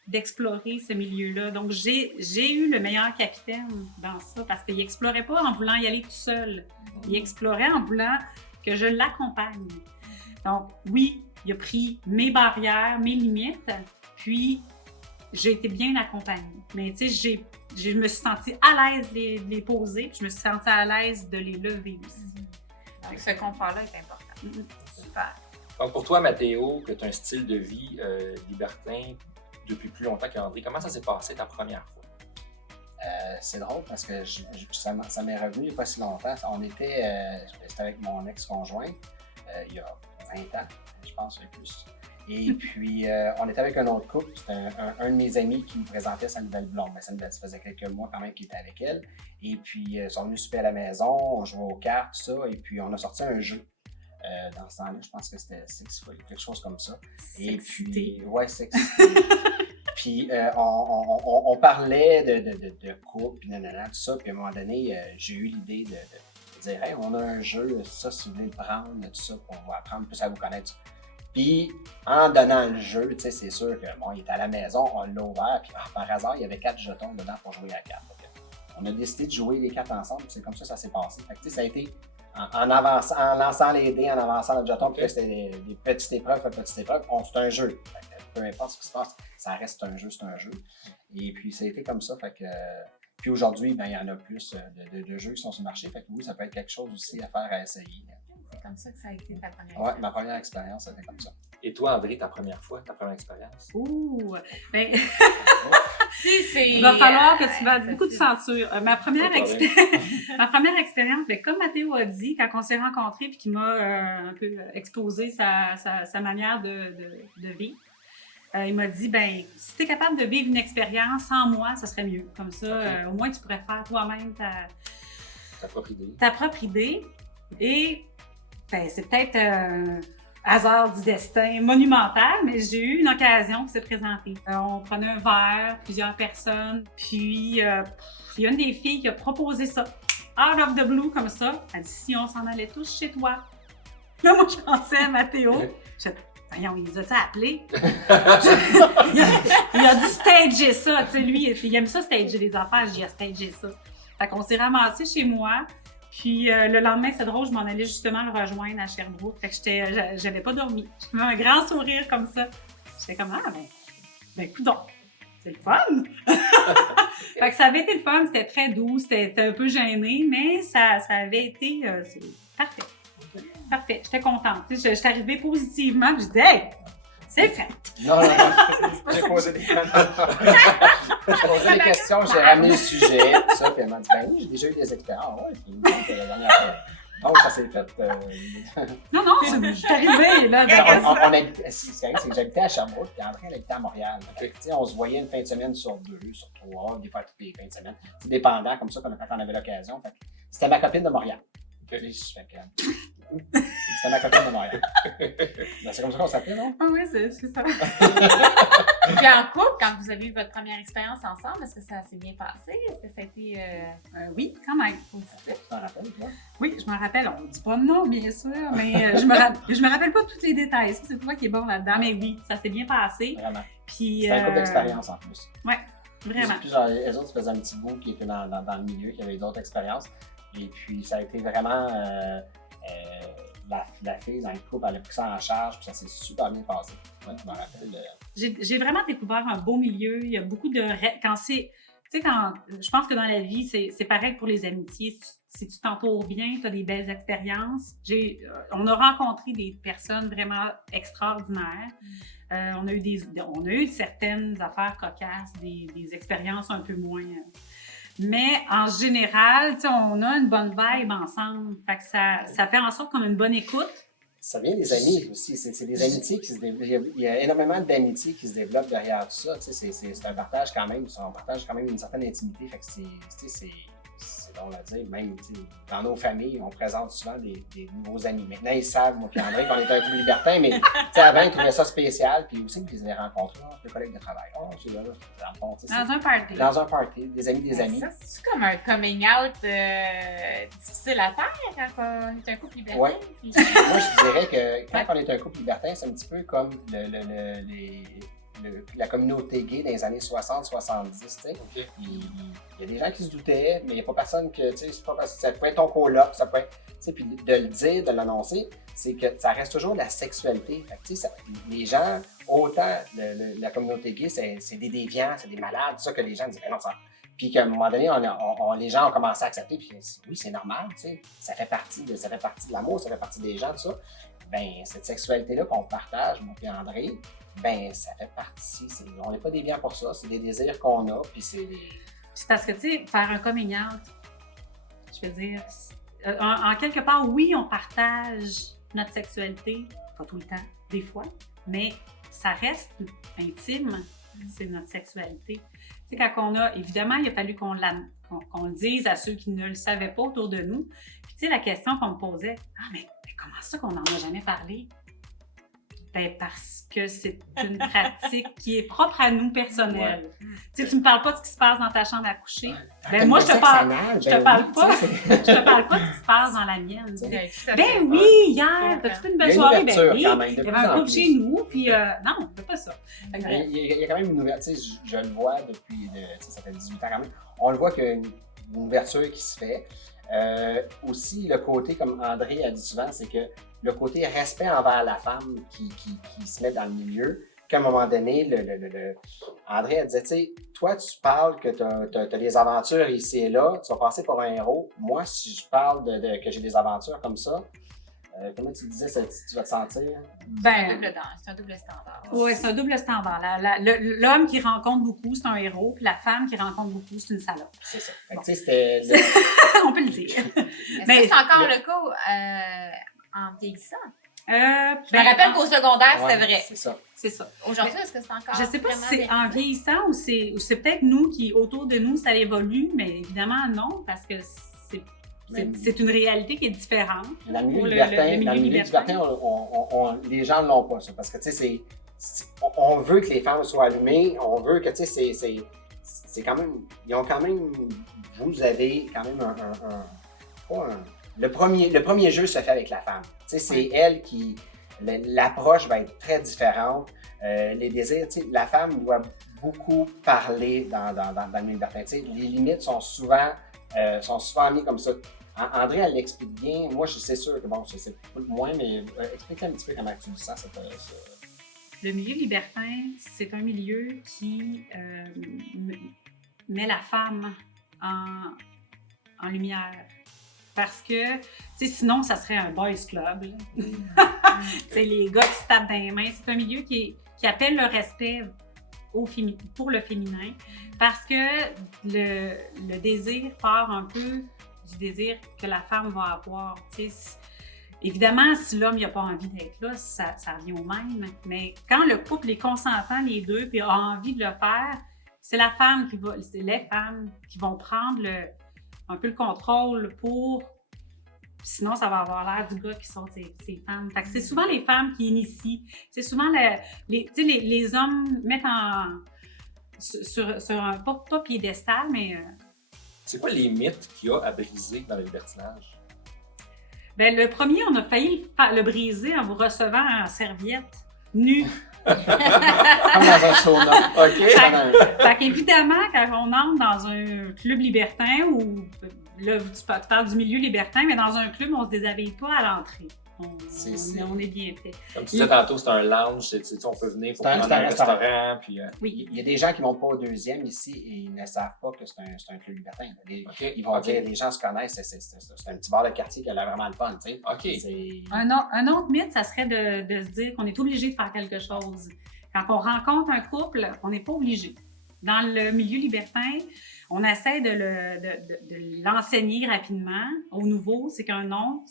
d'explorer ce milieu-là. Donc, j'ai eu le meilleur capitaine dans ça parce qu'il n'explorait pas en voulant y aller tout seul. Il explorait en voulant que je l'accompagne. Donc, oui, il a pris mes barrières, mes limites, puis j'ai été bien accompagnée. Mais tu sais, je me suis sentie à l'aise de les poser, puis je me suis sentie à l'aise de les lever aussi. Donc, ce confort-là est important. Super. Donc, pour toi, Mathéo, que tu as un style de vie libertin depuis plus longtemps qu'André, comment ça s'est passé ta première fois? C'est drôle parce que ça m'est revenu il n'y a pas si longtemps. J'étais avec mon ex-conjoint il y a 20 ans, je pense, et plus. Et puis, on était avec un autre couple. C'était un de mes amis qui me présentait sa nouvelle blonde. Mais ça faisait quelques mois quand même qu'il était avec elle. Et puis, ils sont venus souper à la maison, on jouait aux cartes, tout ça. Et puis, on a sorti un jeu. Dans ce temps-là, je pense que c'était Sexfoot, quelque chose comme ça. Et puis, ouais, Sexfoot. Puis, on parlait de couple, puis nanana, tout ça. Puis, à un moment donné, j'ai eu l'idée de dire, hey, on a un jeu, ça, si vous voulez le prendre, tout ça, on va apprendre plus à vous connaître. Puis, en donnant le jeu, tu sais, c'est sûr que, bon, il était à la maison, on l'a ouvert, puis par hasard, il y avait 4 jetons dedans pour jouer à 4. On a décidé de jouer les 4 ensemble, puis c'est comme ça s'est passé. Fait que, tu sais, ça a été en lançant les dés, en avançant le jeton, puis là, c'était des petites épreuves. C'est un jeu. Fait que, peu importe ce qui se passe, ça reste un jeu, c'est un jeu. Et puis, ça a été comme ça, fait que... Puis aujourd'hui, ben, il y en a plus de jeux qui sont sur le marché, fait que oui, ça peut être quelque chose aussi à faire, à essayer. C'est comme ça que ça a été ta première expérience. Oui, ma première expérience, c'était comme ça. Et toi, André, ta première expérience? Ouh! Ben... Il va falloir que tu fasses beaucoup de censure. Ma première expérience, ben, comme Mathéo a dit, quand on s'est rencontrés et qu'il m'a un peu exposé sa manière de vivre, il m'a dit, ben, si tu es capable de vivre une expérience sans moi, ça serait mieux. Comme ça, au moins, tu pourrais faire toi-même ta propre idée. Et ben, c'est peut-être un hasard du destin monumental, mais j'ai eu une occasion qui s'est présentée. On prenait un verre, plusieurs personnes, puis il y a une des filles qui a proposé ça, out of the blue, comme ça. Elle dit, si on s'en allait tous chez toi. Là, moi, je pensais à Mathéo. Voyons, il les a-tu appelés? il a dû stager ça, tu sais, lui, il aime ça stager les affaires, j'ai stagé ça. Fait qu'on s'est ramassés chez moi, puis le lendemain, c'est drôle, je m'en allais justement le rejoindre à Sherbrooke, fait que j'avais pas dormi. J'avais un grand sourire comme ça. J'étais comme, ben coudonc, c'est le fun! Fait que ça avait été le fun, c'était très doux, c'était un peu gêné, mais ça avait été parfait. Parfait, j'étais contente. J'étais arrivée positivement, je disais, hey, c'est fait. Non. J'ai posé des questions, j'ai ramené le sujet, tout ça, puis elle m'a dit, ben oui, j'ai déjà eu des expériences. Ouais, puis la dernière fois. Donc, ça s'est fait. Non, j'étais arrivée, là. C'est que j'habitais à Sherbrooke, puis André, elle habitait à Montréal. On se voyait une fin de semaine sur 2, sur 3, des fois toutes les fins de semaine. C'est dépendant, comme ça, quand on avait l'occasion. C'était ma copine de Montréal. C'était ma copine de Montréal. Ben, c'est comme ça qu'on s'appelait, non? Ah oui, c'est ça. Puis en couple, quand vous avez eu votre première expérience ensemble, est-ce que ça s'est bien passé? Est-ce que ça a été... oui, quand même. Tu t'en rappelles, toi? Oui, je me rappelle, on ne dit pas non, bien sûr, mais je me rappelle pas tous les détails. Ça, c'est toi qui est bon là-dedans. Mais oui, ça s'est bien passé. Vraiment. Puis, C'était un couple d'expérience en plus. Oui, vraiment. Puis genre, les autres faisaient un petit bout qui était dans le milieu, qui avait d'autres expériences. Et puis, ça a été vraiment. La fille dans le couple, elle a pris ça en charge, puis ça s'est super bien passé. Ouais, je me rappelle. J'ai vraiment découvert un beau milieu. Il y a beaucoup de. Quand c'est. Tu sais, je pense que dans la vie, c'est pareil pour les amitiés. Si tu t'entoures bien, tu as des belles expériences. On a rencontré des personnes vraiment extraordinaires. On a eu certaines affaires cocasses, des expériences un peu moins. Mais en général, on a une bonne vibe ensemble. Fait que ça fait en sorte qu'on a une bonne écoute. Ça vient des amis aussi. C'est des amitiés qui se développent. Il y a énormément d'amitiés qui se développent derrière tout ça. C'est un partage quand même. On partage quand même une certaine intimité. Fait que c'est drôle à dire. Même dans nos familles, on présente souvent des nouveaux amis. Maintenant, ils savent, moi et André, qu'on est un couple libertin, mais avant, ils trouvaient ça spécial. Puis aussi, ils les rencontrés, des collègues de travail. Oh, c'est là, dans un party. Dans un party, des amis des amis. Ça, c'est comme un coming out difficile à faire quand on est un couple libertin? Ouais. Puis... Moi, je dirais que quand on est un couple libertin, c'est un petit peu comme la communauté gay dans les années 60-70, tu sais. OK. Il y a des gens qui se doutaient, mais il n'y a pas personne que, tu sais, c'est pas parce que ça peut être ton coloc, ça peut être, tu sais, puis de le dire, de l'annoncer, c'est que ça reste toujours la sexualité. Fait que, tu sais, les gens, autant la communauté gay, c'est des déviants, c'est des malades, c'est ça que les gens disent, ben non, ça... Puis qu'à un moment donné, les gens ont commencé à accepter, puis oui, c'est normal, tu sais, ça fait partie de l'amour, ça fait partie des gens, tout ça. Ben cette sexualité-là qu'on partage, moi et André, ben ça fait partie. On n'est pas déviants pour ça, c'est des désirs qu'on a, puis c'est des... C'est parce que, tu sais, faire un coming out, je veux dire, en quelque part, oui, on partage notre sexualité, pas tout le temps, des fois, mais ça reste intime, c'est notre sexualité. Tu sais, quand on a, évidemment, il a fallu qu'on le dise à ceux qui ne le savaient pas autour de nous. Puis, tu sais, la question qu'on me posait, mais comment ça qu'on n'en a jamais parlé? Ben, parce que c'est une pratique qui est propre à nous, personnelle. Ouais. Tu sais, tu me parles pas de ce qui se passe dans ta chambre à coucher. Ben, moi, je te parle pas de ce qui se passe dans la mienne. Ben oui, hier, t'as-tu fait une belle soirée? Ben oui, il y avait un groupe chez nous, puis non, on fait pas ça. Il y a quand même une ouverture, tu sais, je le vois depuis, ça fait 18 ans quand même, on le voit qu'il y a une ouverture qui se fait. Aussi, le côté, comme André a dit souvent, c'est que le côté respect envers la femme qui se met dans le milieu, qu'à un moment donné, André elle disait, tu sais, toi, tu parles que tu as des aventures ici et là, tu vas passer pour un héros. Moi, si je parle que j'ai des aventures comme ça, comment tu disais, tu vas te sentir? Ben, c'est un double standard. Oui, c'est un double standard. L'homme qui rencontre beaucoup, c'est un héros, puis la femme qui rencontre beaucoup, c'est une salope. C'est ça. Bon. Tu sais, c'était... On peut le dire. Est-ce que c'est encore le cas en vieillissant? Je me rappelle qu'au secondaire, c'était vrai. C'est ça. Aujourd'hui, est-ce que c'est encore? Je ne sais pas si c'est en vieillissant ou c'est peut-être nous qui, autour de nous, ça évolue, mais évidemment non, parce que c'est une réalité qui est différente. Dans le milieu libertin, les gens ne l'ont pas, ça. Parce que, tu sais, on veut que les femmes soient allumées, on veut que, tu sais, c'est quand même... Vous avez quand même le premier jeu se fait avec la femme. Tu sais, c'est elle qui... L'approche va être très différente. Les désirs, tu sais, la femme doit beaucoup parler dans le milieu libertin. Tu sais, les limites sont souvent mis comme ça. André, elle l'explique bien. Moi, c'est sûr que, bon, c'est pas le moins, mais explique un petit peu comment tu dis ça. Le milieu libertin, c'est un milieu qui met la femme en lumière. Parce que, tu sais, sinon, ça serait un boys club. Tu sais, les gars qui se tapent dans les mains. C'est un milieu qui appelle le respect pour le féminin. Parce que le désir part un peu du désir que la femme va avoir. Tu sais, évidemment, si l'homme n'a pas envie d'être là, ça revient au même. Mais quand le couple est consentant, les deux, puis a envie de le faire, c'est les femmes qui vont prendre un peu le contrôle pour... Sinon, ça va avoir l'air du gars qui sont ces femmes. Fait que c'est souvent les femmes qui initient. C'est souvent les hommes mettent sur un... Pas piédestal, mais... C'est quoi les mythes qu'il y a à briser dans le libertinage? Ben, le premier, on a failli le briser en vous recevant en serviette, nue. Comme dans un sauna. OK? Fait qu'évidemment, quand on entre dans un club libertin, ou là, tu parles du milieu libertin, mais dans un club, on se déshabille pas à l'entrée. On est bien fait. Comme tu disais tantôt, c'est un lounge, on peut venir pour C'est un prendre un restaurant. restaurant. Puis, Oui. Il y a des gens qui ne vont pas au deuxième ici et ils ne savent pas que c'est un club libertin. Ils vont OK. dire, les gens se connaissent, c'est un petit bar de quartier qui a l'air vraiment le fun. Tu sais. OK. C'est- Un autre mythe, ça serait de se dire qu'on est obligé de faire quelque chose. Quand on rencontre un couple, on n'est pas obligé. Dans le milieu libertin, on essaie de l'enseigner rapidement aux nouveaux, c'est qu'un nom,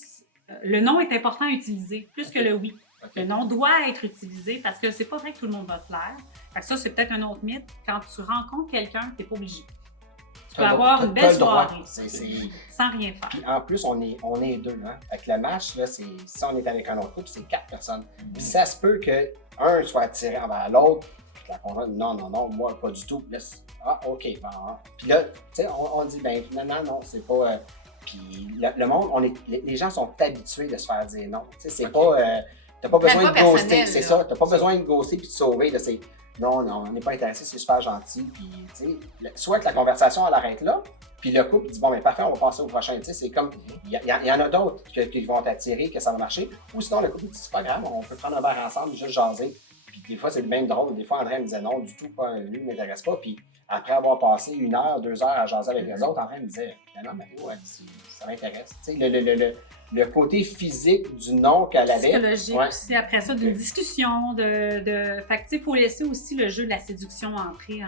le nom est important à utiliser, plus que le oui. OK. Le nom doit être utilisé parce que c'est pas vrai que tout le monde va te plaire. Fait que ça, c'est peut-être un autre mythe. Quand tu rencontres quelqu'un, tu n'es pas obligé. Tu peux avoir une belle soirée sans rien faire. Puis en plus, on est deux. Hein? Avec le match, là, si on est avec un autre couple, c'est 4 personnes. Puis ça se peut que un soit attiré envers l'autre, puis la conjointe, non, moi, pas du tout. Laisse. Ah, OK. Bon, hein. Puis là, tu sais, on dit, ben finalement, non, c'est pas. Puis le monde, les gens sont habitués de se faire dire non. Tu sais, c'est pas. T'as pas besoin de ghoster, c'est ça. T'as pas besoin de ghoster puis de sauver. Là, c'est non, on n'est pas intéressé, c'est super gentil. Puis, tu sais, soit que la conversation, elle arrête là, puis le couple dit, bon, ben parfait, on va passer au prochain. Tu sais, c'est comme, il y en a d'autres qui vont t'attirer, que ça va marcher. Ou sinon, le couple dit, c'est pas grave, on peut prendre un verre ensemble, juste jaser. Puis des fois, c'est le même drôle. Des fois, André me disait non, du tout, pas, lui ne m'intéresse pas. Puis après avoir passé 1 heure, 2 heures à jaser avec les autres, André me disait, non, Mathéo, ça m'intéresse. Tu sais, le côté physique du nom qu'elle avait. Psychologique aussi, après ça, d'une discussion. Fait que, tu sais, il faut laisser aussi le jeu de la séduction entrer.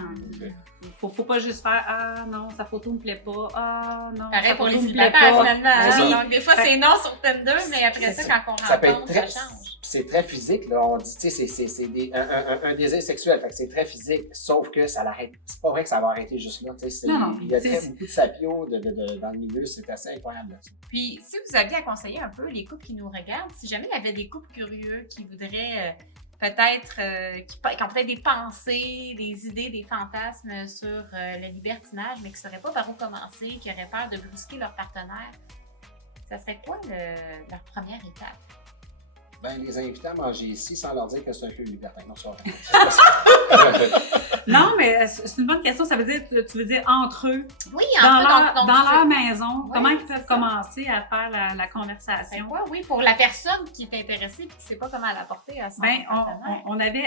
Faut pas juste faire « Ah non, sa photo me plaît pas. Ah non, Pareil sa pour photo les me plaît célibataires, pas. » finalement. Donc, des fois, c'est non sur Tinder, mais après C'est ça, quand on Ça peut être rencontre, très, ça change. c'est très physique, là. On dit, tu sais, c'est un désir sexuel, fait que c'est très physique, sauf que ça l'arrête. C'est pas vrai que ça va arrêter juste là, tu sais. Non, Il y a beaucoup de sapio dans le milieu, c'est assez incroyable là-dessus. Puis, si vous aviez à conseiller un peu les couples qui nous regardent, si jamais il y avait des couples curieux qui voudraient peut-être, qui ont peut-être des pensées, des idées, des fantasmes sur le libertinage, mais qui ne sauraient pas par où commencer, qui auraient peur de brusquer leur partenaire, ça serait quoi leur première étape? Ben, les inviter à manger ici sans leur dire que c'est un club libertin. Non, c'est vrai. Non, mais c'est une bonne question. Ça veut dire, tu veux dire entre eux, Oui, dans leur maison, Oui, comment ils c'est peuvent ça. commencer à faire la C'est conversation? quoi, oui, pour la personne qui est intéressée et qui ne sait pas comment l'apporter à son Ben, partenaire?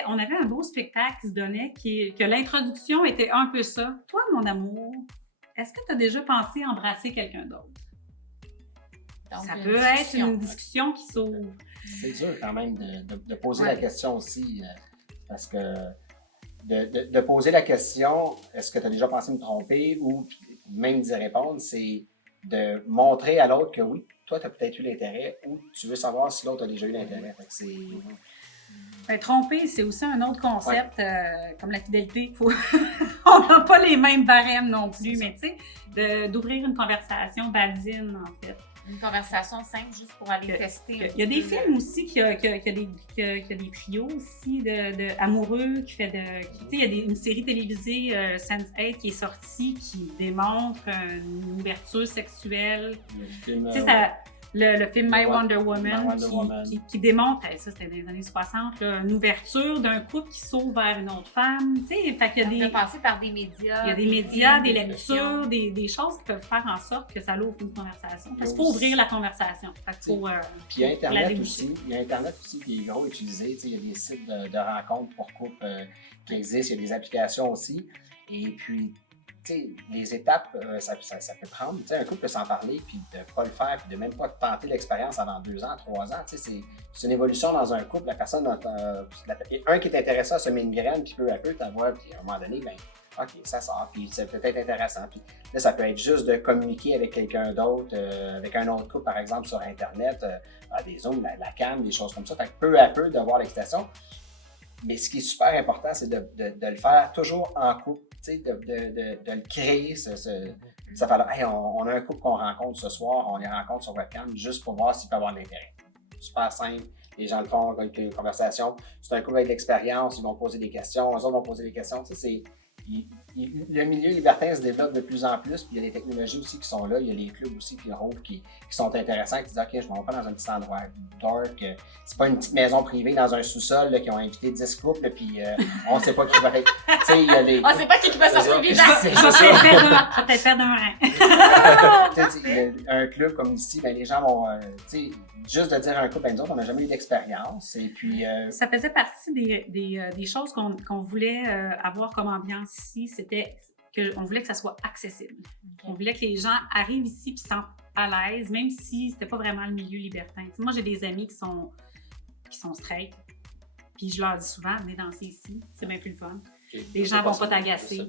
on avait un beau spectacle qui se donnait, que l'introduction était un peu ça. Toi, mon amour, est-ce que tu as déjà pensé embrasser quelqu'un d'autre? Donc, Ça une peut être discussion. une discussion qui s'ouvre. C'est dur quand même de poser Ouais. la question aussi, parce que de poser la question, est-ce que tu as déjà pensé me tromper, ou même d'y répondre, c'est de montrer à l'autre que oui, toi, tu as peut-être eu l'intérêt, ou tu veux savoir si l'autre a déjà eu l'intérêt. Fait que c'est... Ben, tromper, c'est aussi un autre concept, comme la fidélité. On n'a pas les mêmes barèmes non plus, mais tu sais, d'ouvrir une conversation badine, en fait. Une conversation simple juste pour aller tester. Il y a des films aussi qu'il y a des trios aussi de amoureux qui fait de. Tu sais, il y a une série télévisée Sense8 qui est sortie qui démontre une ouverture sexuelle. Le film, Tu sais, le film My Ouais. Wonder Woman, My Wonder Woman. qui démontre, ça c'était dans les années 60, là, une ouverture d'un couple qui s'ouvre vers une autre femme. Tu sais, fait qu'il y a de passer par des médias. il y a des médias, des émissions. lectures, des choses qui peuvent faire en sorte que ça l'ouvre une conversation. Parce qu'il Il y faut a aussi- ouvrir la conversation. Fait qu'il faut, Puis il y a la Internet déboucher. aussi. Il y a Internet aussi qui est gros utilisé. Tu sais, il y a des sites de rencontres pour couples qui existent. Il y a des applications aussi. Et puis, tu sais, les étapes, ça peut prendre. Tu sais, un couple peut s'en parler, puis de ne pas le faire, puis de même pas tenter l'expérience avant 2 ans, 3 ans. Tu sais, c'est une évolution dans un couple. La personne, un qui est intéressé à semer une graine, puis peu à peu, tu vois, puis à un moment donné, ben OK, ça sort, puis c'est peut-être intéressant. Puis là, ça peut être juste de communiquer avec quelqu'un d'autre, avec un autre couple, par exemple, sur Internet, des Zooms, la cam, des choses comme ça. Fait que peu à peu, d'avoir l'excitation. Mais ce qui est super important, c'est de le faire toujours en couple, tu sais, de le créer, ça fait là, hey, on a un couple qu'on rencontre ce soir, on les rencontre sur webcam juste pour voir s'il peut avoir de l'intérêt. Super simple, les gens le font avec une conversation. C'est un couple avec de l'expérience, ils vont poser des questions, eux autres vont poser des questions. Tu sais, il le milieu libertin se développe de plus en plus, puis il y a des technologies aussi qui sont là, il y a les clubs aussi qui rouvrent, qui sont intéressants, qui disent OK, je ne vais pas dans un petit endroit dark, c'est pas une petite maison privée dans un sous-sol là, qui ont invité 10 couples, puis on ne sait pas qui va être. Tu sais, il y a des. On ne sait pas qui va sortir vivant. Je vais peut-être perdre un rein. Il y a un club comme ici, ben, les gens vont. Juste de dire à un couple, ben, nous autres, on n'a jamais eu d'expérience. Et puis. Ça faisait partie des choses qu'on voulait avoir comme ambiance ici. C'était qu'on voulait que ça soit accessible. Okay. On voulait que les gens arrivent ici et se sentent à l'aise, même si c'était pas vraiment le milieu libertin. T'sais, moi, j'ai des amis qui sont straight. Puis je leur dis souvent, venez danser ici, c'est bien plus le fun. Okay. Les gens vont pas t'agacer.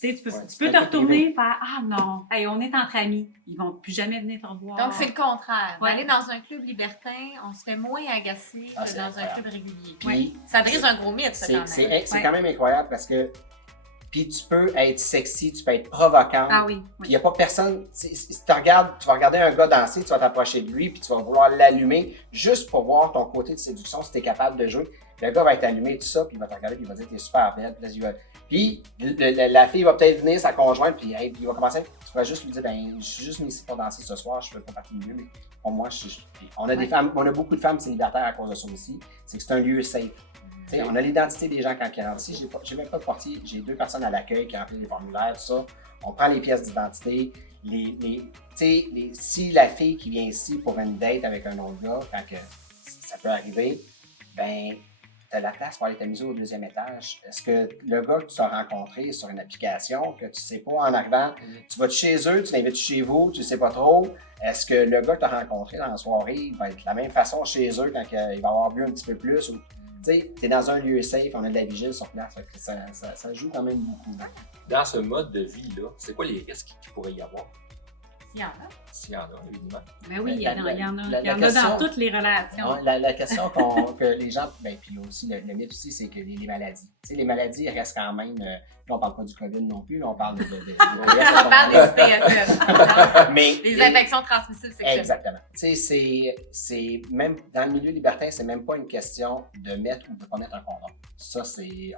Tu peux te retourner et faire « Ah non, hey, on est entre amis. » Ils vont plus jamais venir te revoir. Donc, c'est le contraire. Ouais. Aller dans un club libertin, on se fait moins agacer que dans un club régulier. Oui. Ça brise un gros mythe, ça, quand même. C'est quand même incroyable parce que puis tu peux être sexy, tu peux être provocante. Ah oui. Puis il n'y a pas personne. Si tu vas regarder un gars danser, tu vas t'approcher de lui, puis tu vas vouloir l'allumer juste pour voir ton côté de séduction, si tu es capable de jouer. Le gars va être allumé, tout ça, puis il va te regarder, puis il va dire, t'es super belle. Puis la fille va peut-être venir, sa conjointe, puis hey, il va commencer. Tu vas juste lui dire, ben, je suis juste mis ici pour danser ce soir, je ne fais pas partie du milieu, mais pour moi, on a des femmes, on a beaucoup de femmes célibataires à cause de ça aussi. C'est que c'est un lieu safe. On a l'identité des gens quand ils rentrent ici. J'ai même pas de portier. J'ai 2 personnes à l'accueil qui remplissent les formulaires, tout ça. On prend les pièces d'identité. Si la fille qui vient ici pour une date avec un autre gars, quand ça peut arriver, ben tu as la place pour aller t'amuser au 2e étage. Est-ce que le gars que tu as rencontré sur une application, que tu ne sais pas en arrivant, tu vas chez eux, tu l'invites chez vous, tu ne sais pas trop, est-ce que le gars que tu as rencontré dans la soirée va être de la même façon chez eux quand il va avoir bu un petit peu plus? Ou, tu es dans un lieu safe, on a de la vigile sur place, ça joue quand même beaucoup. Dans ce mode de vie-là, c'est quoi les risques qu'il pourrait y avoir? S'il y en a. S'il y en a, évidemment. Ben oui, il y en a dans toutes les relations. La question que les gens, ben, puis aussi le mythe aussi, c'est que les maladies. Tu sais, les maladies restent quand même. Là, on ne parle pas du COVID non plus, là, on parle on parle des ISTS. Mais les infections transmissibles sexuelles. Exactement. Tu sais, c'est même dans le milieu libertin, c'est même pas une question de mettre ou de ne pas mettre un condom. Ça, c'est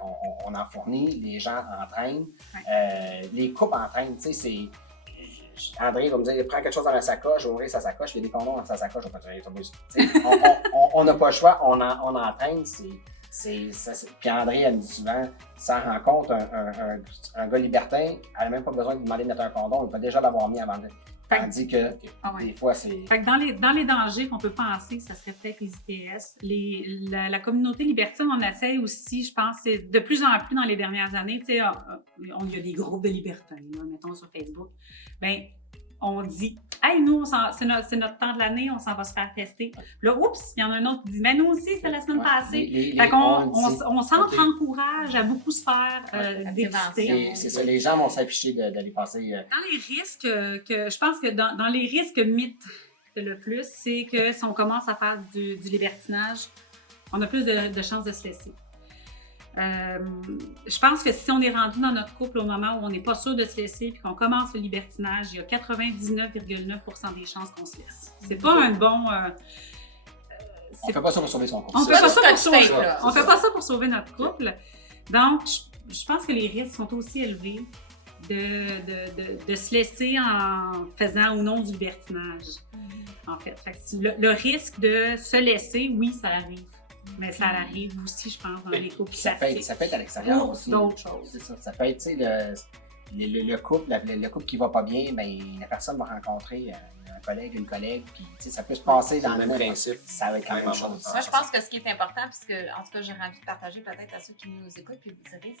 on en fournit, les gens entraînent, les couples entraînent. Tu sais, c'est André va me dire, prends quelque chose dans la sacoche, je vais ouvrir sa sacoche, il y a des condoms dans sa sacoche, je vais pas te on n'a pas le choix, on entraîne, puis André, elle me dit souvent, ça rencontre un gars libertin, elle n'a même pas besoin de demander de mettre un condom, il peut déjà l'avoir mis avant de. Tandis que des fois, c'est. Fait que dans les dangers qu'on peut penser, ça serait peut-être les ITS. La communauté libertine, on essaie aussi, je pense, c'est de plus en plus dans les dernières années, tu sais, il y a des groupes de libertins, là, mettons sur Facebook. Bien, on dit, hey, nous, c'est notre temps de l'année, on s'en va se faire tester. Puis là, oups, il y en a un autre qui dit, mais nous aussi, c'était la semaine passée. Fait qu'on s'encourage à beaucoup se faire dépister. C'est ça, les gens vont s'afficher d'aller passer. Dans les risques, je pense que dans les risques mythes le plus, c'est que si on commence à faire du libertinage, on a plus de chances de se laisser. Je pense que si on est rendu dans notre couple au moment où on n'est pas sûr de se laisser puis qu'on commence le libertinage, il y a 99,9% des chances qu'on se laisse. C'est pas un bon... on fait pas ça pour sauver son couple. On fait pas ça pour sauver notre couple. Donc, je pense que les risques sont aussi élevés de se laisser en faisant ou non du libertinage. En fait, le risque de se laisser, oui, ça arrive. Mais ça arrive aussi, je pense, dans les couples classiques. Ça peut être à l'extérieur aussi. D'autres choses. C'est ça. Ça peut être, tu sais, le couple qui va pas bien, ben, la personne va rencontrer un collègue, une collègue, puis ça peut se passer dans le même principe. Ça va être la même chose. Moi, je pense que ce qui est important, puisque, en tout cas, j'aurais envie de partager peut-être à ceux qui nous écoutent, puis vous savez,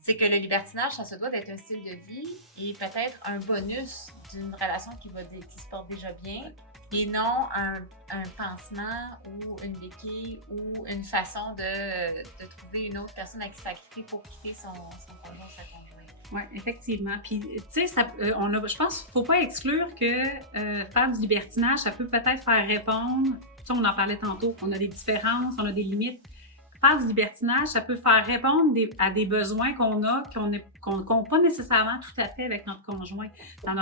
c'est que le libertinage, ça se doit d'être un style de vie et peut-être un bonus d'une relation qui se porte déjà bien. Et non un pansement ou une béquille ou une façon de trouver une autre personne à qui sacrifier pour quitter son conjoint ou sa conjointe. Oui, effectivement. Puis, tu sais, je pense qu'il ne faut pas exclure que faire du libertinage, ça peut peut-être faire répondre, tu sais, on en parlait tantôt, on a des différences, on a des limites. Faire du libertinage, ça peut faire répondre à des besoins qu'on a, qu'on n'a pas nécessairement tout à fait avec notre conjoint. Dans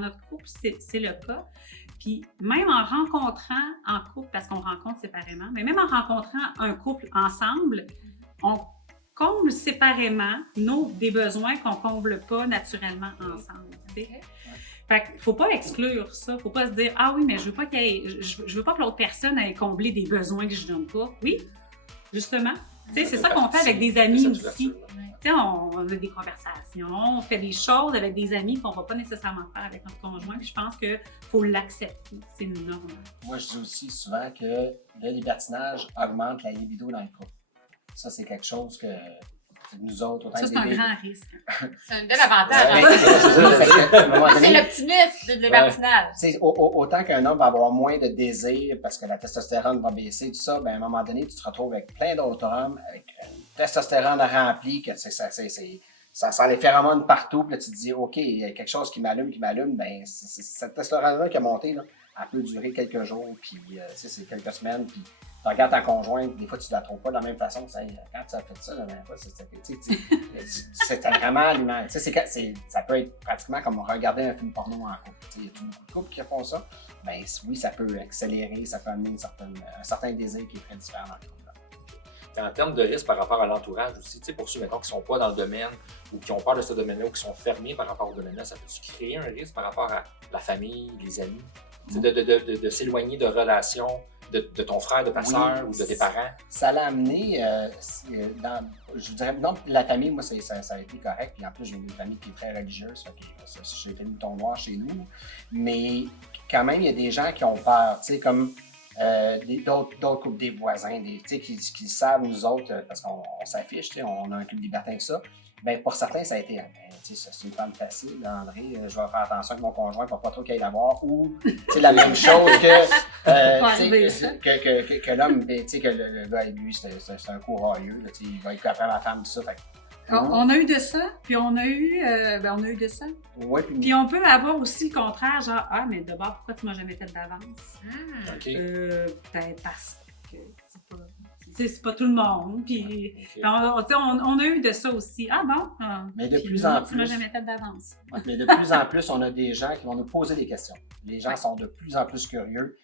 notre couple, c'est le cas. Puis même en rencontrant en couple, parce qu'on rencontre séparément, mais même en rencontrant un couple ensemble, comble séparément des besoins qu'on ne comble pas naturellement ensemble. OK. Fait qu'il ne faut pas exclure ça. Il ne faut pas se dire « Ah oui, mais je ne veux pas que l'autre personne ait comblé des besoins que je ne donne pas. » Oui, justement. C'est ça qu'on fait avec des amis aussi. On a des conversations, on fait des choses avec des amis qu'on ne va pas nécessairement faire avec notre conjoint. Puis je pense qu'il faut l'accepter. C'est normal. Moi, je dis aussi souvent que le libertinage augmente la libido dans le couple. Ça, c'est quelque chose que nous autres, autant ça, que c'est un des grand risque. C'est un bel avantage. C'est l'optimisme de libertinage. Autant qu'un homme va avoir moins de désir parce que la testostérone va baisser, tout ça, ben, à un moment donné, tu te retrouves avec plein d'autres hommes avec une testostérone remplie, que ça sent les phéromones partout, puis là, tu te dis, OK, il y a quelque chose qui m'allume, ben, cette testostérone-là qui a monté, là, elle peut durer quelques jours, puis c'est quelques semaines, puis tu regardes ta conjointe, des fois, tu ne la trouves pas de la même façon. Quand tu as fait ça, la dernière fois, c'était vraiment aliment. Ça peut être pratiquement comme regarder un film porno en couple. Il y a beaucoup de couples qui font ça. Ben, oui, ça peut accélérer, ça peut amener un certain désir qui est très différent dans le couple. En termes de risque par rapport à l'entourage aussi, pour ceux mettons, qui ne sont pas dans le domaine ou qui ont peur de ce domaine-là ou qui sont fermés par rapport au domaine-là, ça peut-tu créer un risque par rapport à la famje, les amis? De s'éloigner de relations de ton frère, de ta sœur ou de tes parents? Ça l'a amené, je dirais, non, la famille, moi, ça a été correct. Puis en plus, j'ai une famille qui est très religieuse. J'ai fait le mouton noir chez nous. Mais quand même, il y a des gens qui ont peur, tu sais, comme d'autres couples, des voisins, qui savent, nous autres, parce qu'on s'affiche, on a un club libertin de ça. Ben, pour certains, ça a été, c'est une femme facile, André, je vais faire attention avec mon conjoint pour pas trop qu'il aille la voir, ou c'est la même chose que l'homme, que le gars, lui, c'est un courageux, il va être après ma femme, tout ça. Fait, on a eu de ça, puis on a eu de ça. Ouais, puis on peut avoir aussi le contraire, genre, ah, mais d'abord, pourquoi tu m'as jamais fait d'avance? Okay. Peut-être parce que c'est pas tout le monde. Puis on a eu de ça aussi. Ah bon? Mais de plus en plus. Tu m'as jamais fait d'avance. Mais de plus en plus, on a des gens qui vont nous poser des questions. Les gens sont de plus en plus curieux.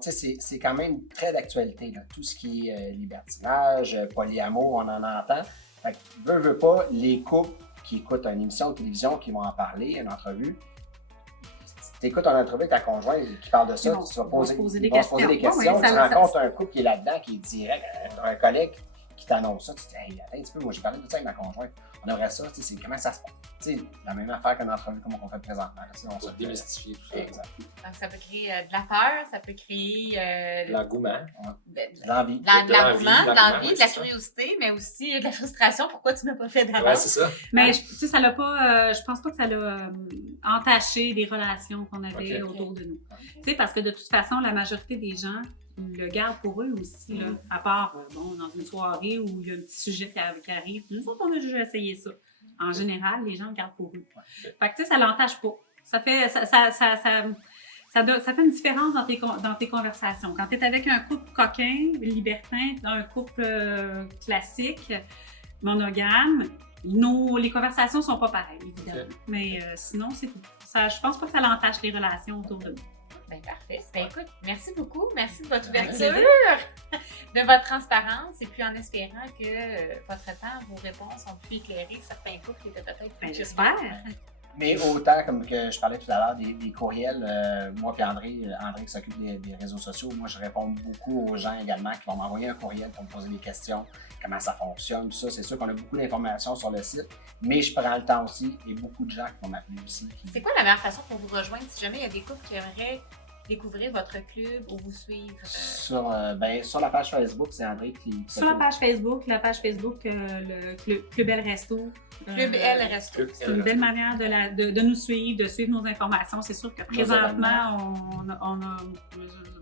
C'est quand même très d'actualité, là. Tout ce qui est libertinage, polyamour, on en entend. Fait que, veut pas, les couples qui écoutent une émission de télévision, qui vont en parler, une entrevue, tu écoutes une entrevue avec ta conjointe qui parle de ça, tu vas poser des questions. Tu rencontres un couple qui est là-dedans, qui est direct, un collègue qui t'annonce ça, tu te dis, hey, attends un petit peu, moi j'ai parlé de ça avec ma conjointe, on aurait ça, c'est comment ça se passe. La même affaire qu'une entrevue comme on fait présentement. On va démystifier tout ça. Exact. Donc ça peut créer de la peur, ça peut créer l'engouement. L'envie. De la curiosité, mais aussi de la frustration. Pourquoi tu ne m'as pas fait d'avance? Ouais, c'est ça. Mais ça l'a pas, je pense pas que ça l'a entaché des relations qu'on avait autour de nous. Parce que de toute façon, la majorité des gens le gardent pour eux aussi, là, à part dans une soirée où il y a un petit sujet qui arrive. Nous autres, on a déjà essayé ça. En général, les gens le gardent pour eux. Fait que ça l'entache pas. Ça fait une différence dans tes conversations. Quand tu es avec un couple coquin, libertin, un couple classique, monogame, les conversations sont pas pareilles, évidemment. Mais sinon, c'est tout. Je pense pas que ça l'entache les relations autour de nous. Bien, parfait. Ben, écoute, merci beaucoup. Merci de votre ouverture, de votre transparence, et puis en espérant que votre temps, vos réponses ont pu éclairer certains couples qui étaient peut-être plus j'espère. Mais autant, comme que je parlais tout à l'heure, des courriels, moi et André qui s'occupe des réseaux sociaux, moi je réponds beaucoup aux gens également qui vont m'envoyer un courriel pour me poser des questions, comment ça fonctionne, tout ça. C'est sûr qu'on a beaucoup d'informations sur le site, mais je prends le temps aussi, et beaucoup de gens qui vont m'appeler aussi. C'est quoi la meilleure façon pour vous rejoindre si jamais il y a des couples qui aimeraient découvrir votre club ou vous suivre? Sur la page Facebook, c'est André qui... Sur la page Facebook, le Club El Resto. Club El Resto. C'est une belle manière de nous suivre, de suivre nos informations. C'est sûr que présentement, on a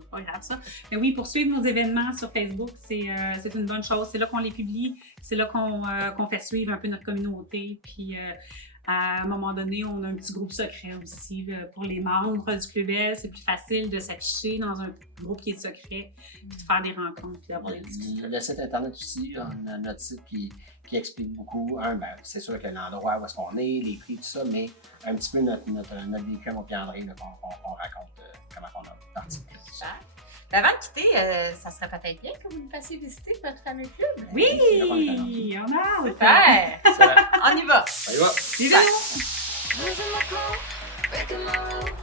pas grave ça. Mais oui, pour suivre nos événements sur Facebook, c'est une bonne chose. C'est là qu'on les publie, c'est là qu'on fait suivre un peu notre communauté. Puis à un moment donné, on a un petit groupe secret aussi pour les membres du Club El. C'est plus facile de s'afficher dans un groupe qui est secret, puis de faire des rencontres, puis d'avoir des discussions. Le site Internet aussi, on a notre site qui explique beaucoup. C'est sûr que l'endroit où est-ce qu'on est, les prix, tout ça, mais un petit peu notre véhicule, mon Pierre André, qu'on raconte comment on a parti. Avant de quitter, ça serait peut-être bien que vous nous fassiez visiter votre fameux club. Oui, on a hâte. Super! Excellent. On y va! On y va. Bisous! Losing my cool, breaking my rule.